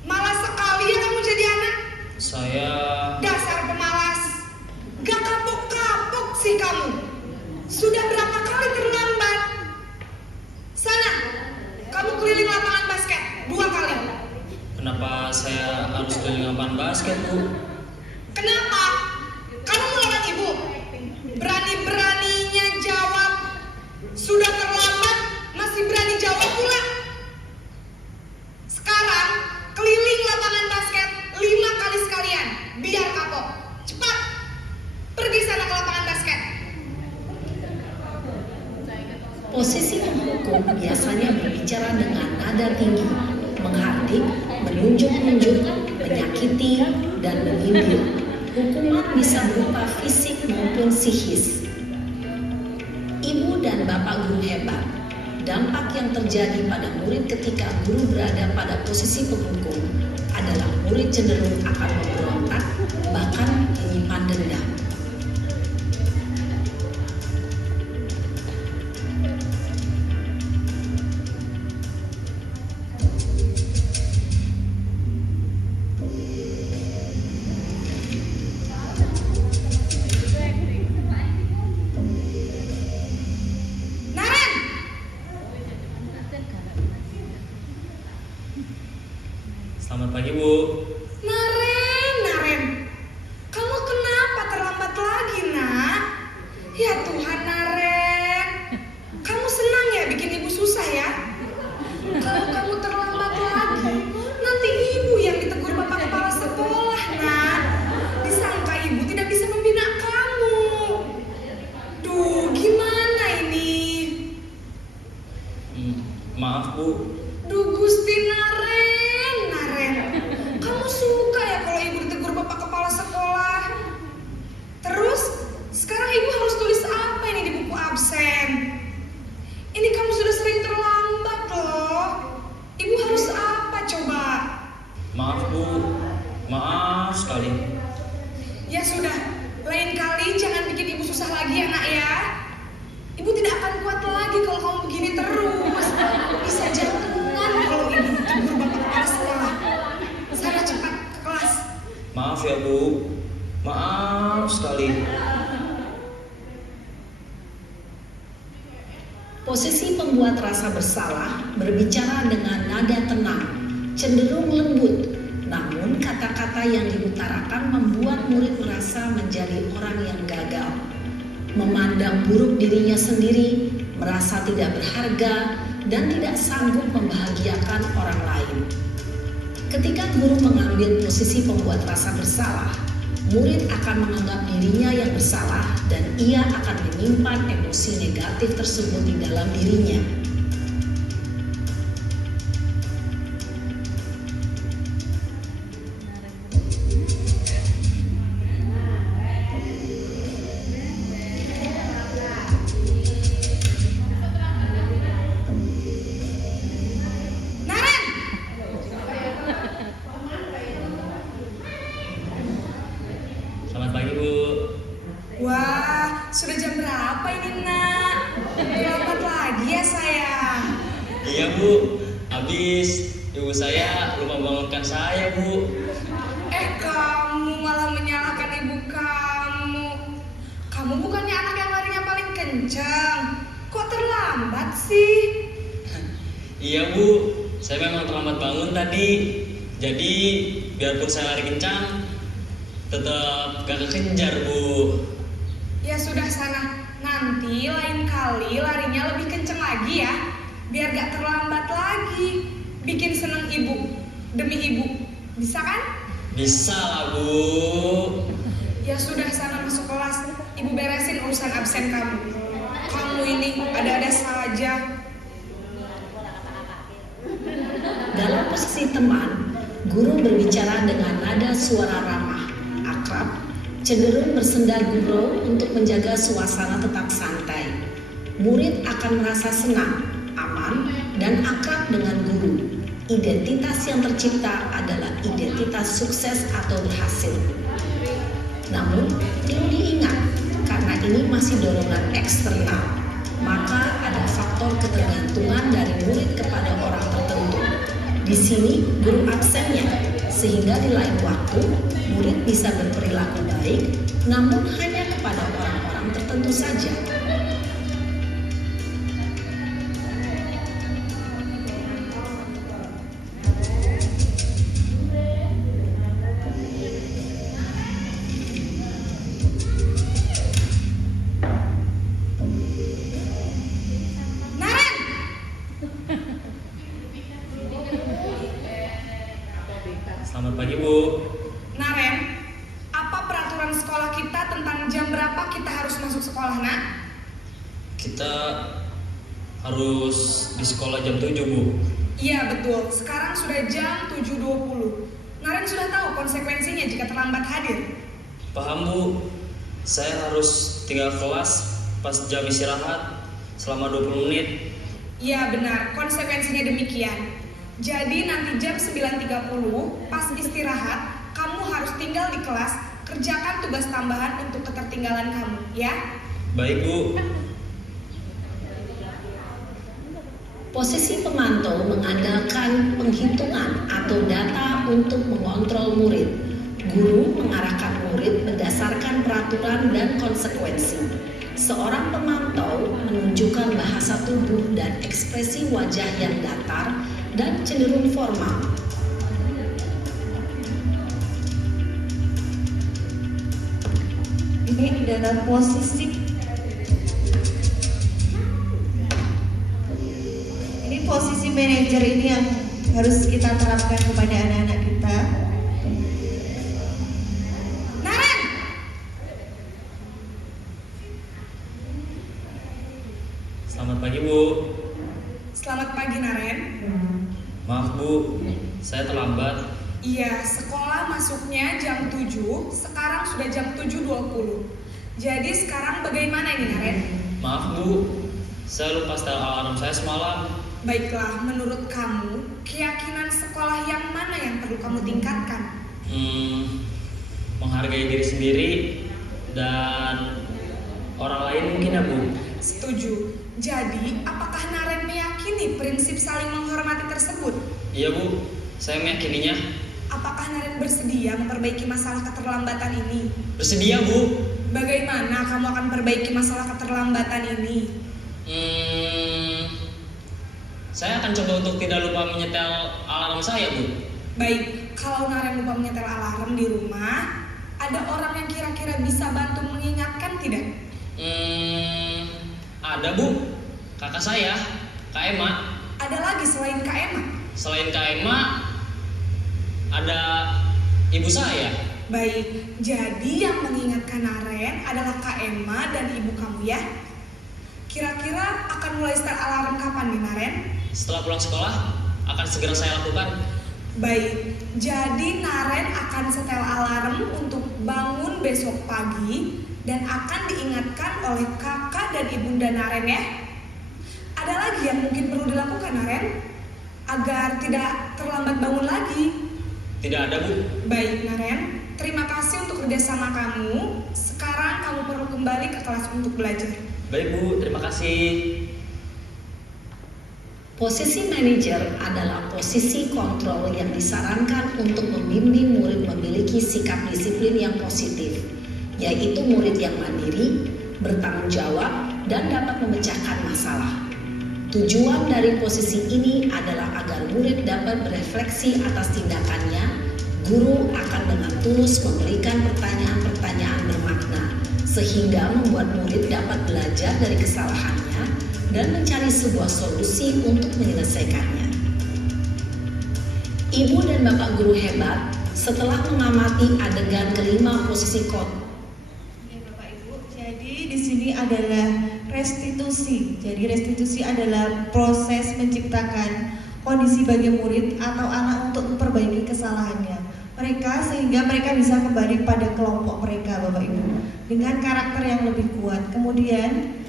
Malas sekali ya kamu jadi anak. Saya... Dasar pemalas. Gak kapok-kapok sih kamu. Sudah berapa kali terlambat? Sana, kamu keliling lapangan basket 2 kali. Kenapa saya harus keliling lapangan basket, Bu? Kenapa? Kamu melawan ibu. Berani-beraninya jawab. Sudah terlambat, masih berani jawab pula. Sekarang, keliling lapangan basket 5 kali sekalian. Biar kapok. Cepat. Pergi sana ke lapangan basket. Posisi penghukum biasanya berbicara dengan nada tinggi, menghardik, menunjuk-nunjuk, menyakiti, dan menyindir. Hukuman bisa berupa fisik maupun psikis. Ibu dan Bapak guru hebat, dampak yang terjadi pada murid ketika guru berada pada posisi penghukum adalah murid cenderung akan memberontak, bahkan menyimpan dendam. Selamat pagi, Bu. Naren, kamu kenapa terlambat lagi, nak? Ya Tuhan, Naren, kamu senang ya bikin ibu susah ya? Kalau kamu terlambat lagi, nanti ibu yang ditegur bapak kepala sekolah, nak. Disangka ibu tidak bisa membina kamu. Duh, gimana ini? Maaf, Bu. Duh, Gusti Naren, kamu suka ya kalau ibu ditegur bapak kepala sekolah? Terus, sekarang ibu harus tulis apa ini di buku absen? Ini kamu sudah sering terlambat loh. Ibu harus apa coba? Maaf, Bu. Maaf sekali. Ya sudah, lain kali jangan bikin ibu susah lagi ya, nak ya. Ibu tidak akan kuat lagi kalau kamu begini terus. Bisa jantungan kalau ibu ditegur bapak kepala sekolah. Sana cepat ke kelas. Maaf ya, Bu. Maaf sekali. Posisi pembuat rasa bersalah berbicara dengan nada tenang, cenderung lembut. Namun kata-kata yang diutarakan membuat murid merasa menjadi orang yang gagal. Memandang buruk dirinya sendiri, merasa tidak berharga, dan tidak sanggup membahagiakan orang lain. Ketika guru mengambil posisi pembuat rasa bersalah, murid akan menganggap dirinya yang bersalah dan ia akan menyimpan emosi negatif tersebut di dalam dirinya. Selamat pagi, Bu. Wah, sudah jam berapa ini, Nak? Terlambat lagi ya, sayang? Iya, Bu. Habis ibu saya lupa bangunkan saya, Bu. Kamu malah menyalahkan ibu kamu. Kamu bukannya anak yang larinya paling kencang. Kok terlambat sih? Iya, Bu. Saya memang terlambat bangun tadi. Jadi, biarpun saya lari kencang, tetap gak kekejar, Bu. Ya sudah sana, nanti lain kali larinya lebih kenceng lagi ya, biar gak terlambat lagi. Bikin seneng ibu, demi ibu, bisa kan? Bisa lah, Bu. Ya sudah sana masuk kelas, ibu beresin urusan absen kamu. Kamu ini ada-ada saja. Dalam posisi teman, guru berbicara dengan nada suara ramah, akrab, cenderung bersenda gurau untuk menjaga suasana tetap santai. Murid akan merasa senang, aman, dan akrab dengan guru. Identitas yang tercipta adalah identitas sukses atau berhasil. Namun, perlu diingat, karena ini masih dorongan eksternal, maka ada faktor ketergantungan dari murid kepada orang tertentu. Di sini, guru absennya, sehingga di lain waktu, murid bisa berperilaku baik, namun hanya kepada orang-orang tertentu saja. Selamat pagi, Bu. Naren, apa peraturan sekolah kita tentang jam berapa kita harus masuk sekolah, Nak? Kita harus di sekolah jam 7, Bu. Iya betul, sekarang sudah jam 7.20. Naren sudah tahu konsekuensinya jika terlambat hadir. Paham, Bu. Saya harus tinggal kelas pas jam istirahat selama 20 menit. Iya benar, konsekuensinya demikian. Jadi nanti jam 9.30 pas istirahat, kamu harus tinggal di kelas, kerjakan tugas tambahan untuk ketertinggalan kamu, ya? Baik, Bu. Posisi pemantau mengandalkan penghitungan atau data untuk mengontrol murid. Guru mengarahkan murid berdasarkan peraturan dan konsekuensi. Seorang pemantau menunjukkan bahasa tubuh dan ekspresi wajah yang datar dan cenderung formal. Ini adalah posisi manajer ini yang harus kita terapkan kepada anak-anak kita. Naren! Selamat pagi, Bu. Selamat pagi, Naren. Maaf, Bu. Saya terlambat. Iya, sekolah masuknya jam 7, sekarang sudah jam 7.20. Jadi sekarang bagaimana ini, Naren? Maaf, Bu. Saya lupa setel alarm saya semalam. Baiklah, menurut kamu, keyakinan sekolah yang mana yang perlu kamu tingkatkan? Menghargai diri sendiri dan orang lain mungkin, ya, Bu. Setuju. Jadi, apakah Naren meyakini prinsip saling menghormati tersebut? Iya, Bu. Saya meyakininya. Apakah Naren bersedia memperbaiki masalah keterlambatan ini? Bersedia, Bu. Bagaimana kamu akan perbaiki masalah keterlambatan ini? Saya akan coba untuk tidak lupa menyetel alarm saya, Bu. Baik, kalau Naren lupa menyetel alarm di rumah, ada orang yang kira-kira bisa bantu mengingatkan tidak? Ada, Bu. Kakak saya, Kak Emma. Ada lagi selain Kak Emma? Selain Kak Emma, ada ibu saya. Baik, jadi yang mengingatkan Naren adalah Kak Emma dan ibu kamu ya? Kira-kira akan mulai start alarm kapan nih Naren? Setelah pulang sekolah, akan segera saya lakukan. Baik, jadi Naren akan setel alarm untuk bangun besok pagi dan akan diingatkan oleh kakak dan ibunda Naren ya. Ada lagi yang mungkin perlu dilakukan Naren agar tidak terlambat bangun lagi? Tidak ada, Bu. Baik Naren, terima kasih untuk kerjasama kamu. Sekarang kamu perlu kembali ke kelas untuk belajar. Baik, Bu. Terima kasih. Posisi manajer adalah posisi kontrol yang disarankan untuk membimbing murid memiliki sikap disiplin yang positif, yaitu murid yang mandiri, bertanggung jawab, dan dapat memecahkan masalah. Tujuan dari posisi ini adalah agar murid dapat berefleksi atas tindakannya. Guru akan dengan tulus memberikan pertanyaan-pertanyaan bermakna, sehingga membuat murid dapat belajar dari kesalahannya dan mencari sebuah solusi untuk menyelesaikannya. Ibu dan Bapak guru hebat, setelah mengamati adegan kelima posisi Ya Bapak Ibu, jadi di sini adalah restitusi. Jadi restitusi adalah proses menciptakan kondisi bagi murid atau anak untuk memperbaiki kesalahannya sehingga mereka bisa kembali pada kelompok mereka Bapak Ibu dengan karakter yang lebih kuat. Kemudian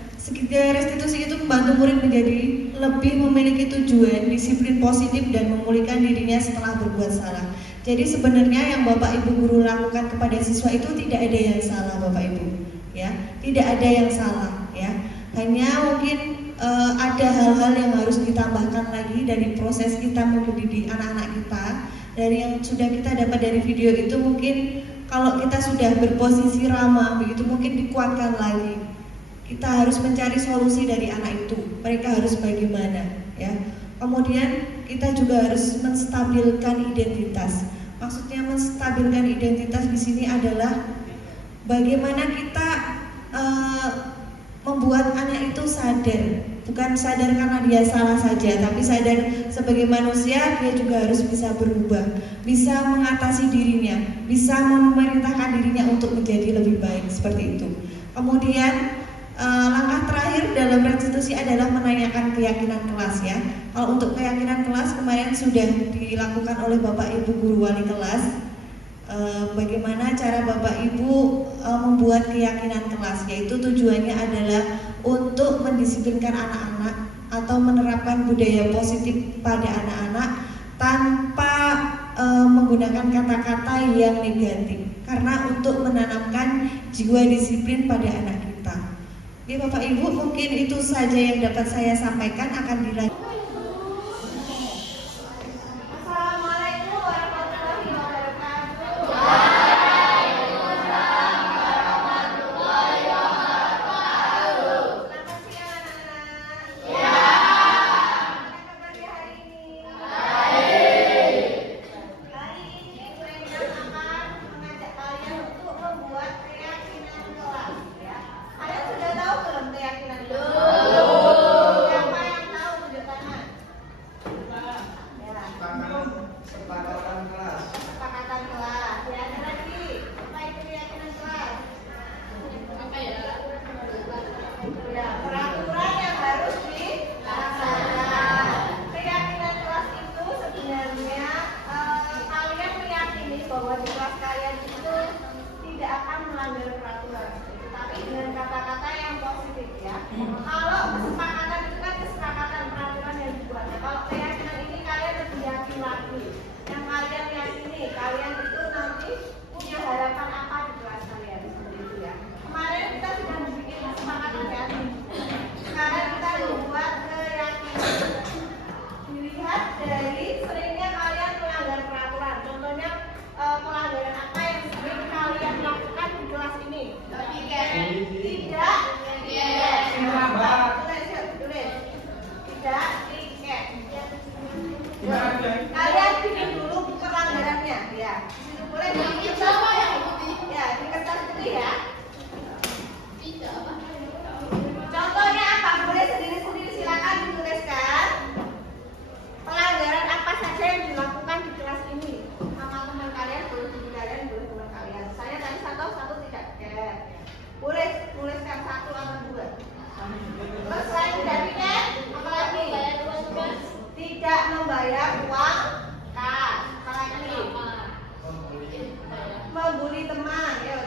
restitusi itu membantu murid menjadi lebih memiliki tujuan, disiplin positif dan memulihkan dirinya setelah berbuat salah. Jadi sebenarnya yang Bapak Ibu guru lakukan kepada siswa itu tidak ada yang salah Bapak Ibu, ya, tidak ada yang salah, ya. Hanya mungkin ada hal-hal yang harus ditambahkan lagi dari proses kita mendidik anak-anak kita. Dari yang sudah kita dapat dari video itu mungkin kalau kita sudah berposisi ramah begitu mungkin dikuatkan lagi. Kita harus mencari solusi dari anak itu. Mereka harus bagaimana, ya. Kemudian kita juga harus menstabilkan identitas. Maksudnya menstabilkan identitas di sini adalah bagaimana kita membuat anak itu sadar, bukan sadar karena dia salah saja, tapi sadar sebagai manusia dia juga harus bisa berubah, bisa mengatasi dirinya, bisa memerintahkan dirinya untuk menjadi lebih baik seperti itu. Kemudian langkah terakhir dalam restitusi adalah menanyakan keyakinan kelas ya. Kalau untuk keyakinan kelas kemarin sudah dilakukan oleh Bapak Ibu guru wali kelas. Bagaimana cara Bapak Ibu membuat keyakinan kelas, yaitu tujuannya adalah untuk mendisiplinkan anak-anak atau menerapkan budaya positif pada anak-anak tanpa menggunakan kata-kata yang negatif, karena untuk menanamkan jiwa disiplin pada anak kita. Oke Bapak Ibu, mungkin itu saja yang dapat saya sampaikan. Akan dilanjutkan. Dilihat dari seringnya kalian melanggar peraturan. Contohnya membuli teman. Ya,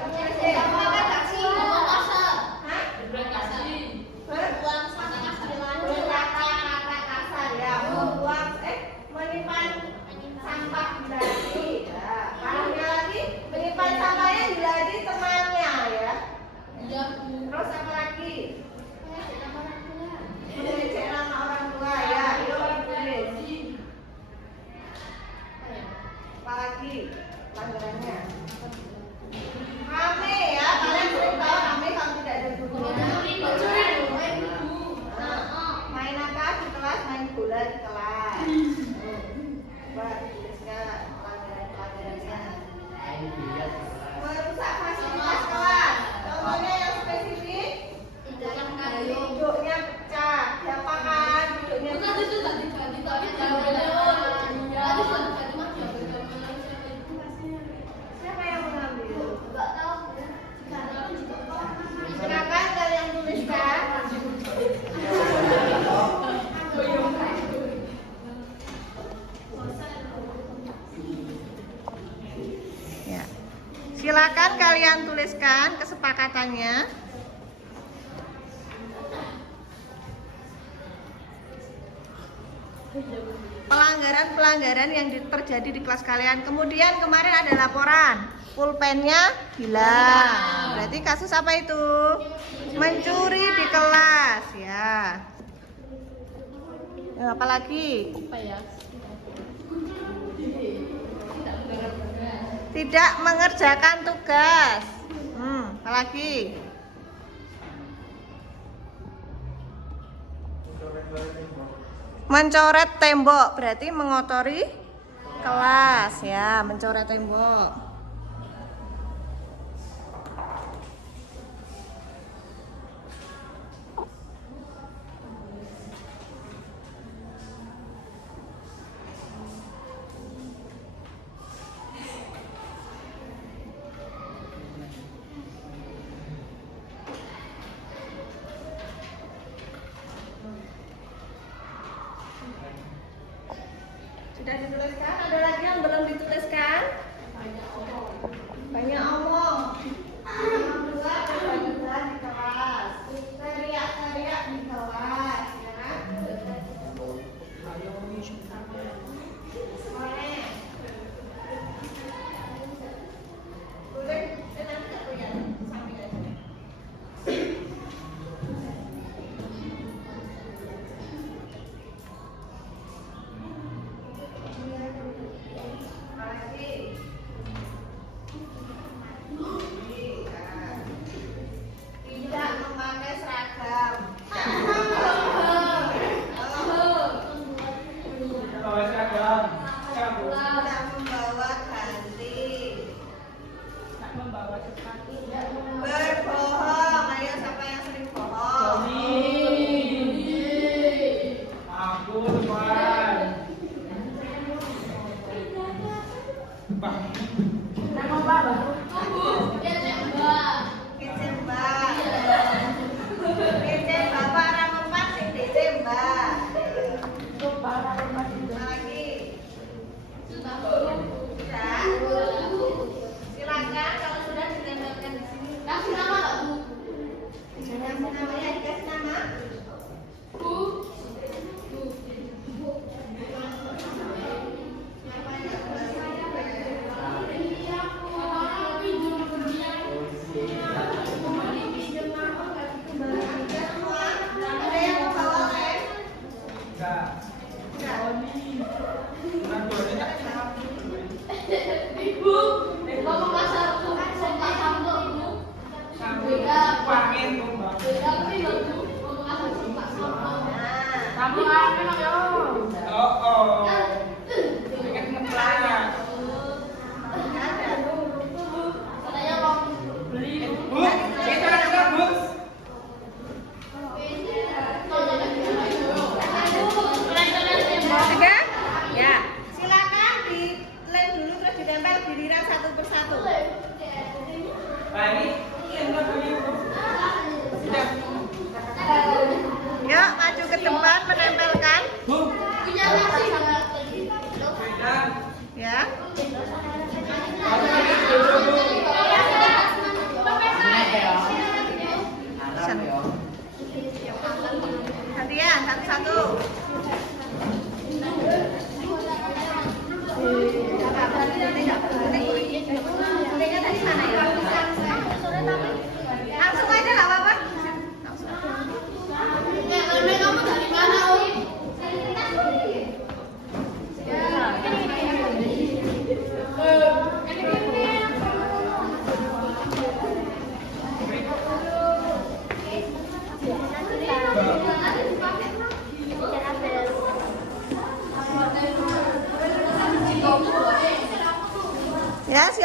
menyimpan sampah di laci. Ya, parahnya lagi menyimpan sampahnya di laci temannya ya. Terus apa lagi? Mengejek nama orang tua ya, itu tulis. Apa lagi pelanggarannya? Rame ya, kalian sering tahu rame kalau tidak ada gurunya. Main apa di kelas? Main bola di kelas. Coba tuliskan pelanggaran-pelanggarannya. Merusak fasilitas kelas. Contohnya yang spesifik. Duduknya pecah. Siapa kan duduknya pecah? Siapa yang mengambil? Silakan kalian tuliskan. Ya. Silakan kalian tuliskan kesepakatannya. Pelanggaran-pelanggaran yang terjadi di kelas kalian. Kemudian kemarin ada laporan pulpennya hilang. Berarti kasus apa itu? Mencuri di kelas ya. Apa lagi? Tidak mengerjakan tugas. Apa lagi? Mencoret tembok berarti mengotori kelas ya, mencoret tembok. Sudah dituliskan? Ada lagi yang belum dituliskan? Banyak omong. Dua ada di kelas. Teriak-teriak di kelas. Ya. Boleh. Nanti aku ya. Sambil aja. Tidak memakai seragam. Tidak membawa ganti. Berbohong. Ayo siapa yang sering bohong? Kecil bapak ramempat sing ditembak. Lagi. Sudah. Silakan kalau sudah ditembakkan di sini.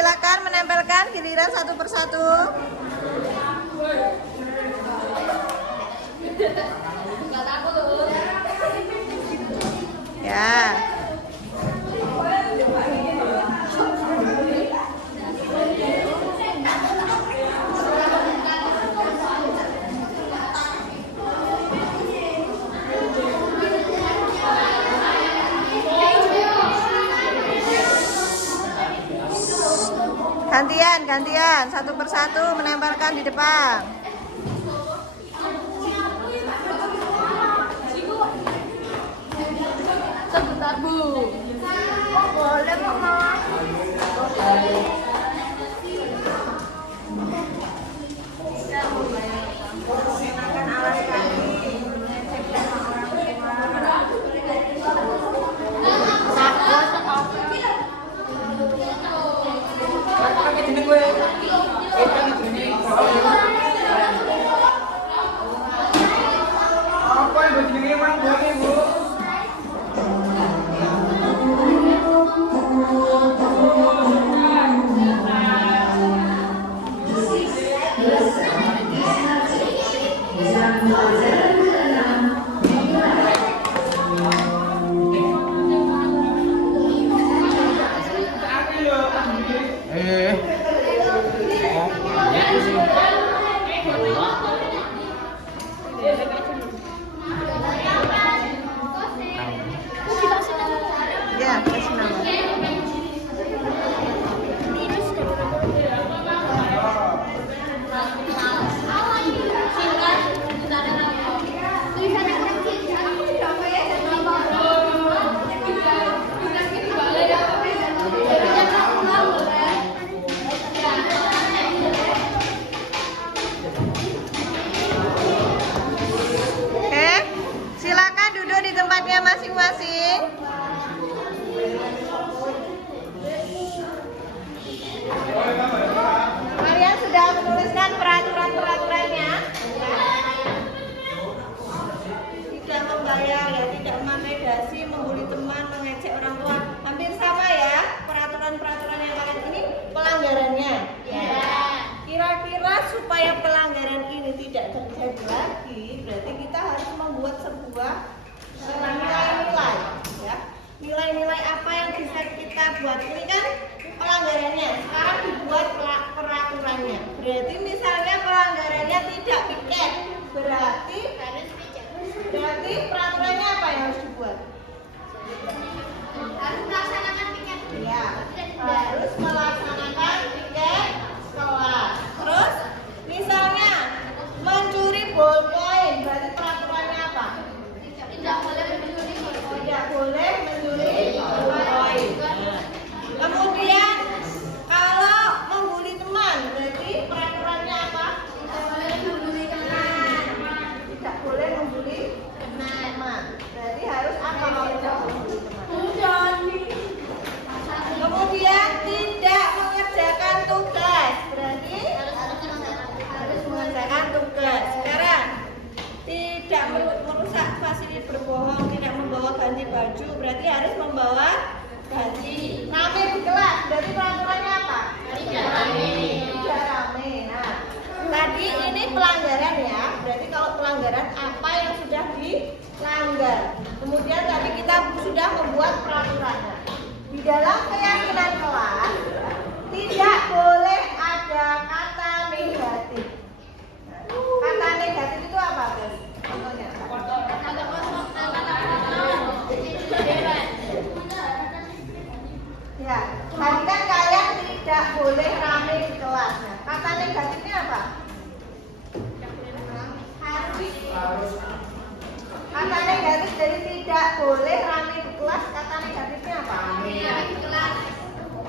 silakan menempelkan giliran satu persatu. Ya. Gantian, satu persatu menempelkan di depan. Sebentar Bu. Boleh Mama. Gunakan alas kaki, mengecek sama orang Apa yang begini emang boleh Bu? Ya, kasih nama. Silakan duduk di tempatnya masing-masing. Kalian sudah menuliskan peraturan-peraturannya? tidak membayar, ya tidak memakai dasi, membuli teman, mengejek orang tua, hampir sama ya peraturan-peraturan yang kalian ini pelanggarannya. Kira-kira supaya pelanggaran ini tidak terjadi lagi, berarti kita harus membuat sebuah nilai-nilai, ya. Nilai-nilai apa yang bisa kita buat? Ini kan pelanggarannya, sekarang dibuat peraturannya. Berarti misalnya pelanggarannya tidak piket, berarti peraturannya apa yang harus dibuat? Harus melaksanakan piket. Ya, harus melaksanakan piket kelas. Terus misalnya mencuri ballpoint, berarti peraturannya apa? Tidak boleh mencuri ballpoint. Tidak boleh mencuri ballpoint. Kemudian kalau membuli teman, berarti peraturannya apa? Tidak boleh membuli teman. Tidak boleh membuli teman. Berarti harus apa kalau tidak membuli teman? Kemudian tidak mengerjakan tugas, berarti harus mengerjakan tugas. Sekarang tidak merusak fasilitas, berbohong, tidak membawa ganti baju, berarti harus membawa ganti. Rame di kelas, berarti peraturannya apa? Tidak rame. Tidak rame. Nah, tadi ini pelanggaran ya. Berarti kalau pelanggaran apa yang sudah dilanggar. Kemudian tadi kita sudah membuat peraturannya. Di dalam keyakinan kelas tidak boleh ada kata negatif. Kata negatif itu apa, guys? Contohnya. Ya, tadi kan kalian tidak boleh rame di kelas. Nah, kata negatifnya apa? Harus. Kata negatif dari tidak boleh rame di kelas. Kata negatifnya apa?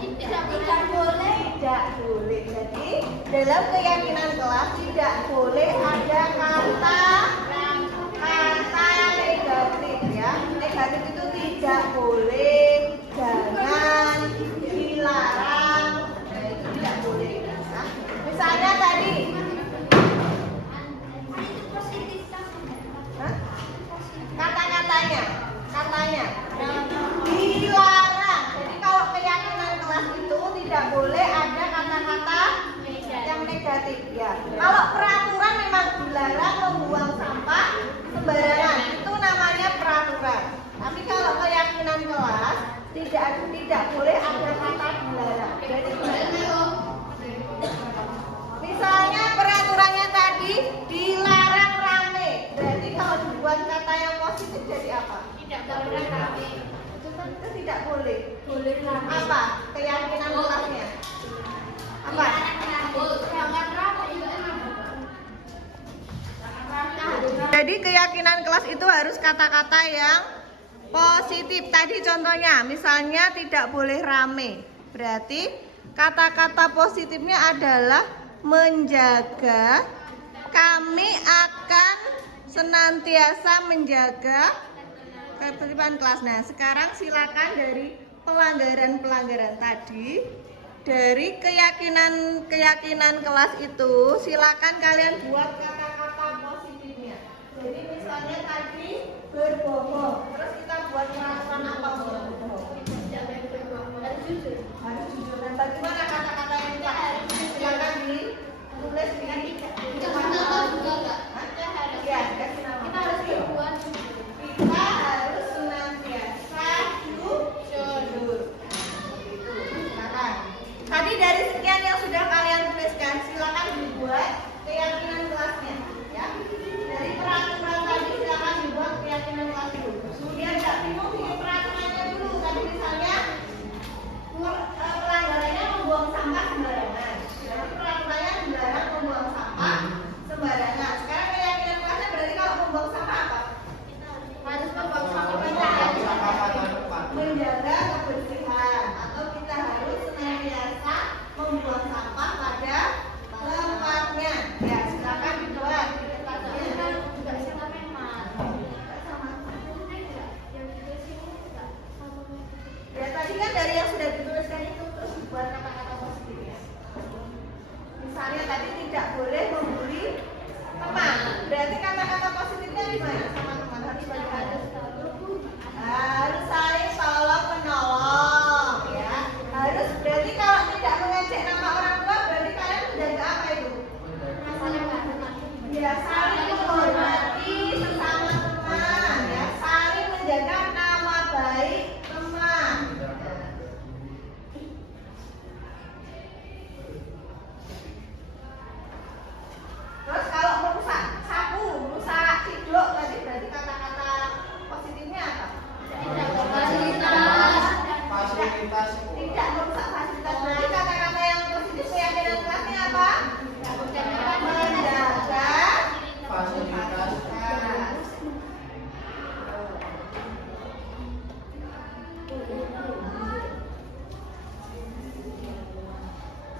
Tidak boleh. Tidak boleh. Jadi dalam keyakinan kelas tidak boleh ada kata negatif ya. Negatif itu tidak boleh, jangan, dilarang, nah, itu tidak boleh. Nah, misalnya tadi, katanya dilarang. Jadi kalau keyakinan kelas itu tidak boleh ada keyakinan kelasnya? Apa? Jadi keyakinan kelas itu harus kata-kata yang positif. Tadi contohnya, misalnya tidak boleh rame. Berarti kata-kata positifnya adalah menjaga. Kami akan senantiasa menjaga ketertiban kelas. Nah, sekarang silakan dari pelanggaran-pelanggaran tadi, dari keyakinan kelas itu, silakan kalian buat kata-kata positifnya. Jadi misalnya tadi berbohong, terus kita buat peraturan apa berbohong? Harus jujur. Harus jujur. Dan bagaimana kata-kata yang kita silakan ditulis di kita harus senantiasa jujur. Silakan. Tadi dari sekian yang sudah kalian tuliskan, silakan dibuat keyakinan kelasnya, ya. Dari peraturan tadi silakan dibuat keyakinan kelas dulu. Biar nggak bingung bikin peraturannya dulu. Tadi misalnya pelanggarannya membuang sampah sembarangan. Jadi peraturannya dilarang membuang sampah sembarangan. Sekarang keyakinan kelasnya berarti kalau membuang sampah apa? Harus membuang sampah menjaga kebersihan, atau kita harus senantiasa membuang sampah pada tempatnya. Ya, silakan dibuat. Ya, tadi kan dari yang sudah dituliskan itu terus dibuat kata-kata positifnya. Misalnya tadi tidak boleh membuli teman. Berarti kata-kata positifnya gimana sama teman? Harus bagaimana? Harus saling tolong menolong, ya. Harus berarti kalau tidak mengejek nama orang tua, berarti kalian menjaga apa itu? Ya, saling menghormati sesama teman, ya. Saling menjaga nama baik teman. Terus kalau merusak sapu, merusak siduk, tadi berarti kata-kata positifnya apa? Fasilitas. Tidak merusak fasilitas. Berarti kata-kata yang positif keyakinan kelasnya apa? Menjaga fasilitas.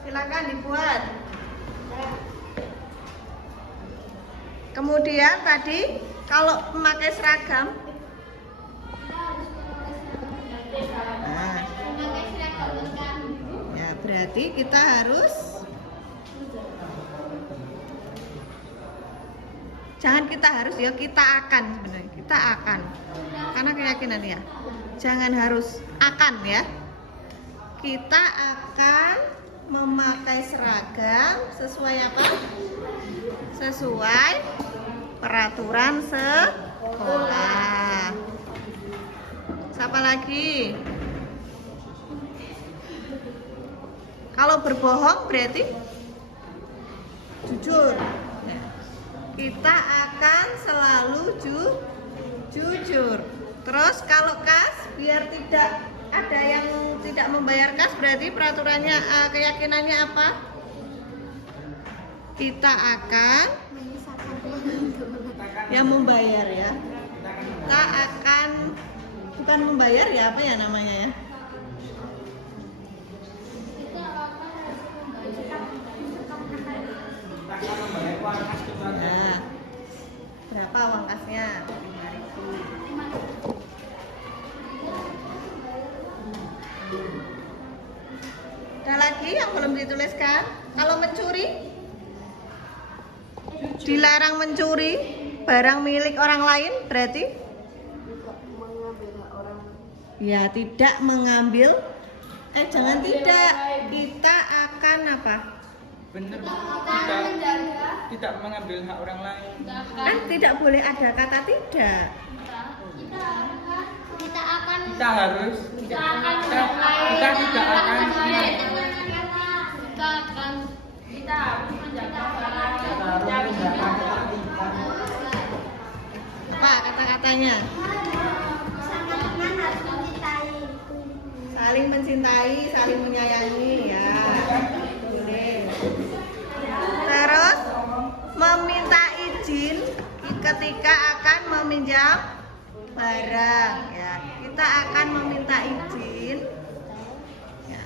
Silakan dibuat. Kemudian tadi kalau memakai seragam, ya berarti kita harus, jangan kita harus, ya kita akan, sebenarnya kita akan, karena keyakinan ya, jangan harus, akan ya, kita akan memakai seragam sesuai apa? Sesuai peraturan sekolah. Siapa lagi? Kalau berbohong berarti jujur. Kita akan selalu jujur. Terus kalau kas, biar tidak ada yang tidak membayar kas, berarti peraturannya, keyakinannya apa? Kita akan yang membayar, ya. Kita akan, bukan membayar ya, apa ya namanya ya? Nah, berapa uang kasnya? 5.000. Ada lagi yang belum dituliskan? Kalau mencuri, dilarang mencuri barang milik orang lain, berarti ya tidak mengambil. Jangan tidak. Kita akan apa? Benar. Tidak mengambil hak orang lain. Kan tidak boleh ada kata tidak. Kita akan. Kita harus. Kita akan. Kita tidak akan. Kita harus menjaga barang. Apa kata-katanya? Sama teman harus mencintai. saling mencintai, saling menyayangi ya. Boleh. Terus meminta izin ketika akan meminjam barang ya. Kita akan meminta izin ya,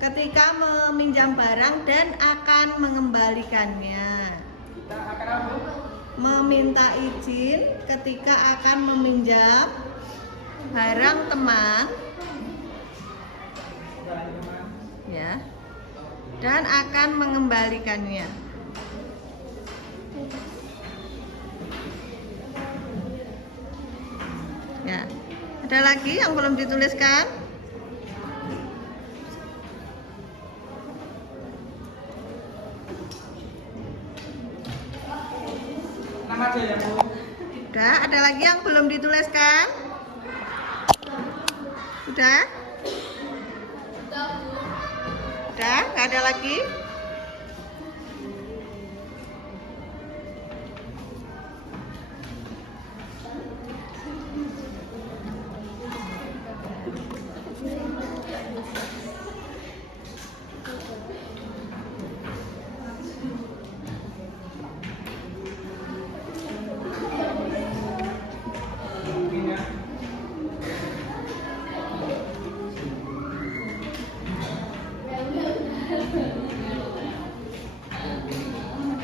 ketika meminjam barang dan akan mengembalikannya. Meminta izin ketika akan meminjam barang teman ya, dan akan mengembalikannya. Ya, ada lagi yang belum dituliskan? Udah, ada lagi yang belum dituliskan? Udah? Udah, nggak ada lagi?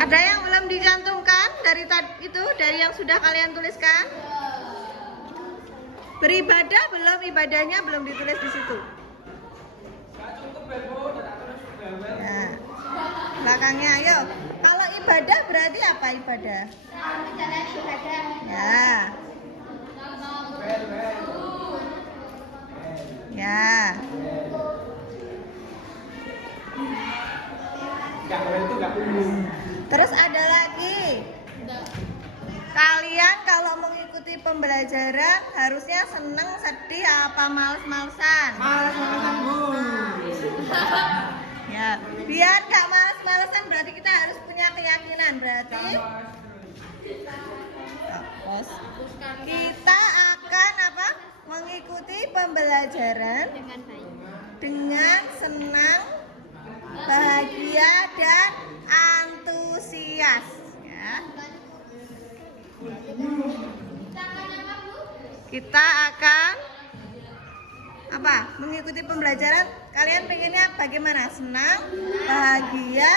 Ada yang belum dicantumkan dari tadi itu, dari yang sudah kalian tuliskan? Beribadah belum, ibadahnya belum ditulis di situ. Nah, belakangnya, ayo. Kalau ibadah berarti apa ibadah? Ya. Ya. Terus ada lagi. Kalian kalau mengikuti pembelajaran harusnya seneng, sedih, apa males-malesan? Males-malesan, Bu. Ya, biar nggak males-malesan berarti kita harus punya keyakinan. Berarti kita akan apa? Mengikuti pembelajaran dengan senang, bahagia dan antusias ya. Kita akan apa? Mengikuti pembelajaran. Kalian pengennya bagaimana? Senang, bahagia,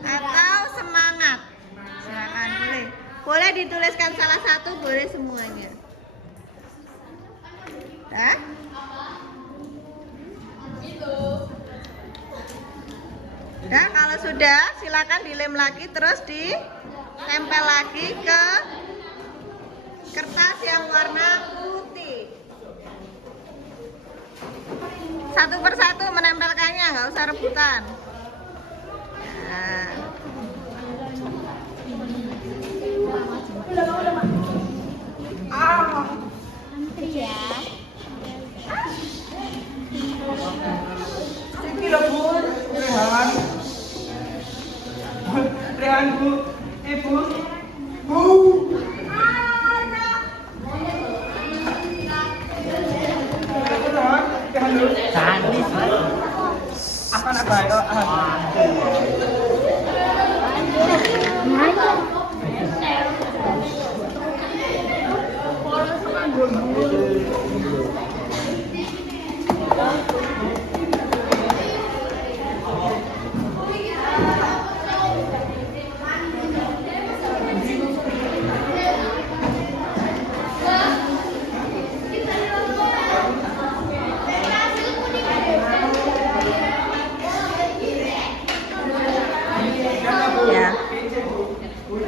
atau semangat? Silakan, boleh. Boleh dituliskan salah satu, boleh semuanya. Hah? Nah, kalau sudah silakan dilem lagi, terus ditempel lagi ke kertas yang warna putih. Satu persatu menempelkannya, nggak usah rebutan. Nah. Antri ya. Iki lho, Bu. Rehan, Bu. Ibu. Bu. Akan apa ya?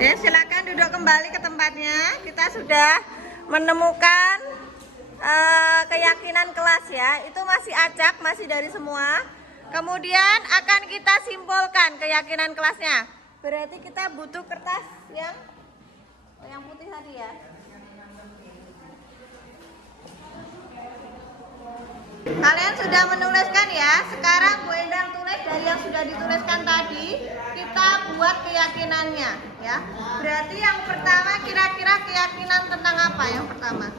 Ya, silakan duduk kembali ke tempatnya. Kita sudah menemukan keyakinan kelas ya. Itu masih acak, masih dari semua. Kemudian akan kita simpulkan keyakinan kelasnya. Berarti kita butuh kertas yang putih tadi ya. Kalian sudah menuliskan ya. Sekarang Bu Endang tulis dari yang sudah dituliskan tadi. Kita buat keyakinannya ya. Berarti yang pertama kira-kira keyakinan tentang apa yang pertama?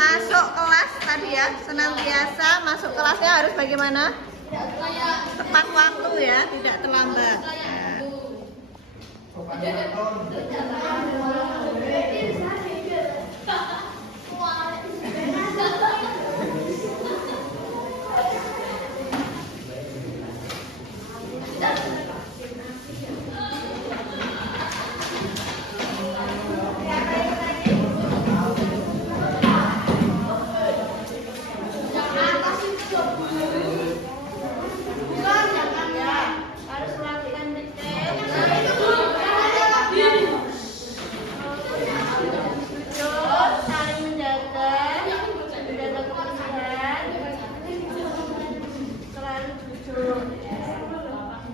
Masuk kelas tadi ya, senantiasa masuk kelasnya harus bagaimana? Tepat waktu ya, tidak terlambat.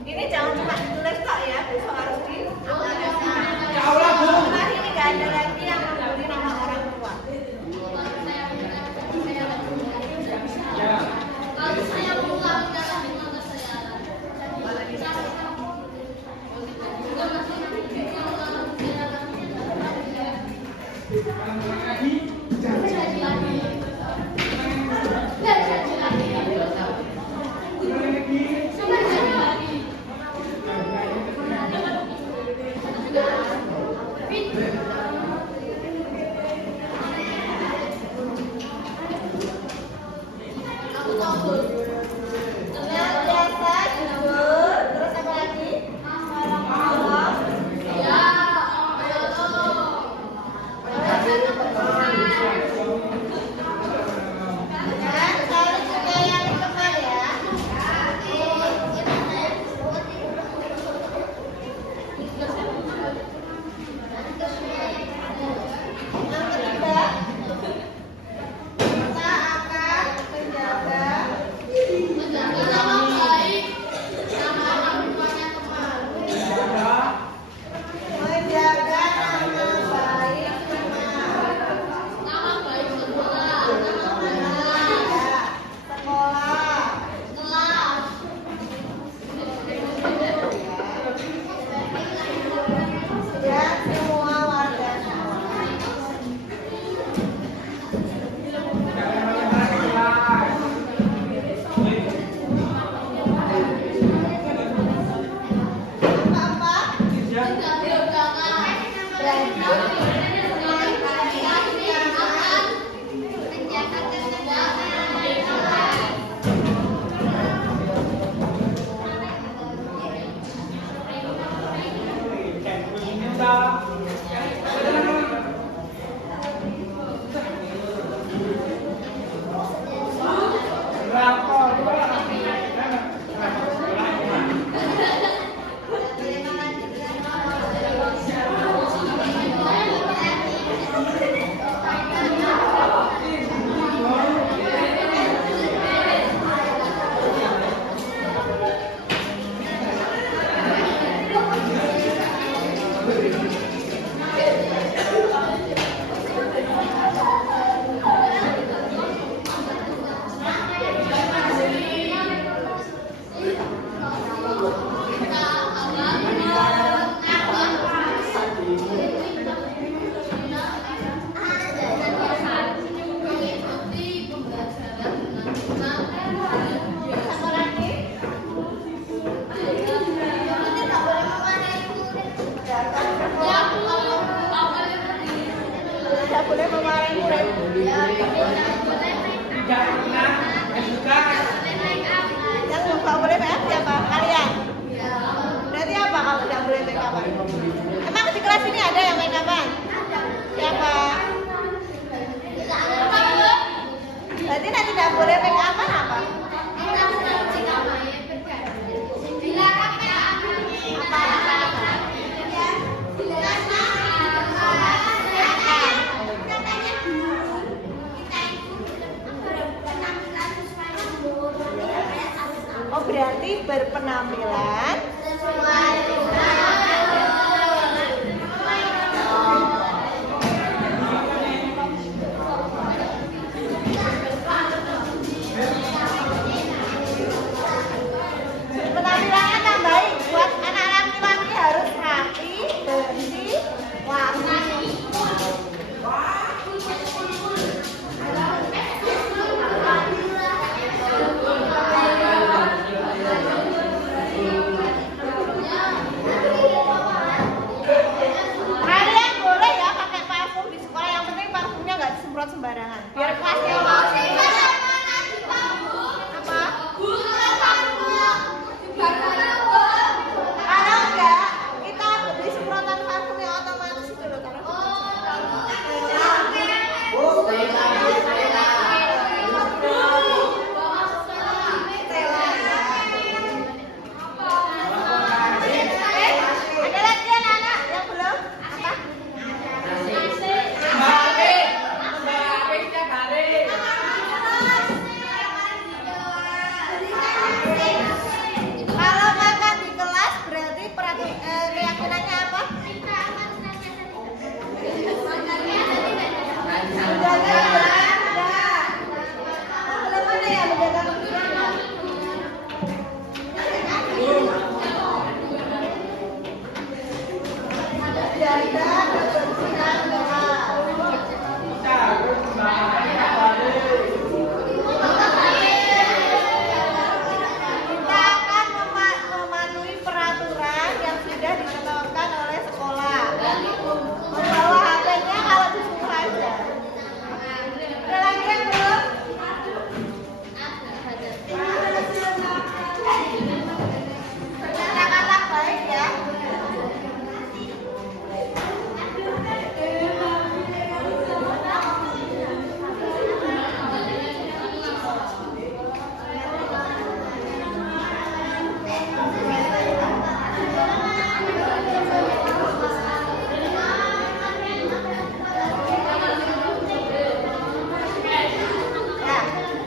Ini jangan cuma ditulis kok ya, besok harus di. Nah, ini nggak ada lagi yang memberi nama orang tua. Kalau saya buka boleh memarahi murid. Yang nggak boleh make up siapa? Kalian? Berarti apa kalau tidak boleh make up? Emang di kelas ini ada yang make upan? Siapa? Berarti nanti tidak boleh make upan apa? Oh, berarti berpenampilan penampilannya tambahin buat anak laki-laki harus rapi, bersih, wangi.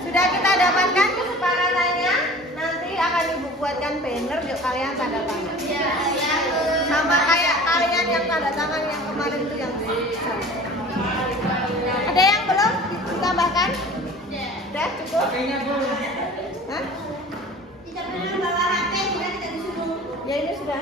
Sudah kita dapatkan kesepakatannya. Nanti akan ibu buatkan banner, yuk kalian tanda tangan. Sama kayak kalian yang tanda tangan yang kemarin itu yang bisa. Ada yang belum ditambahkan? Sudah cukup? Hah? Tidak pernah bawa HP, sudah tidak disuruh. Ya ini sudah.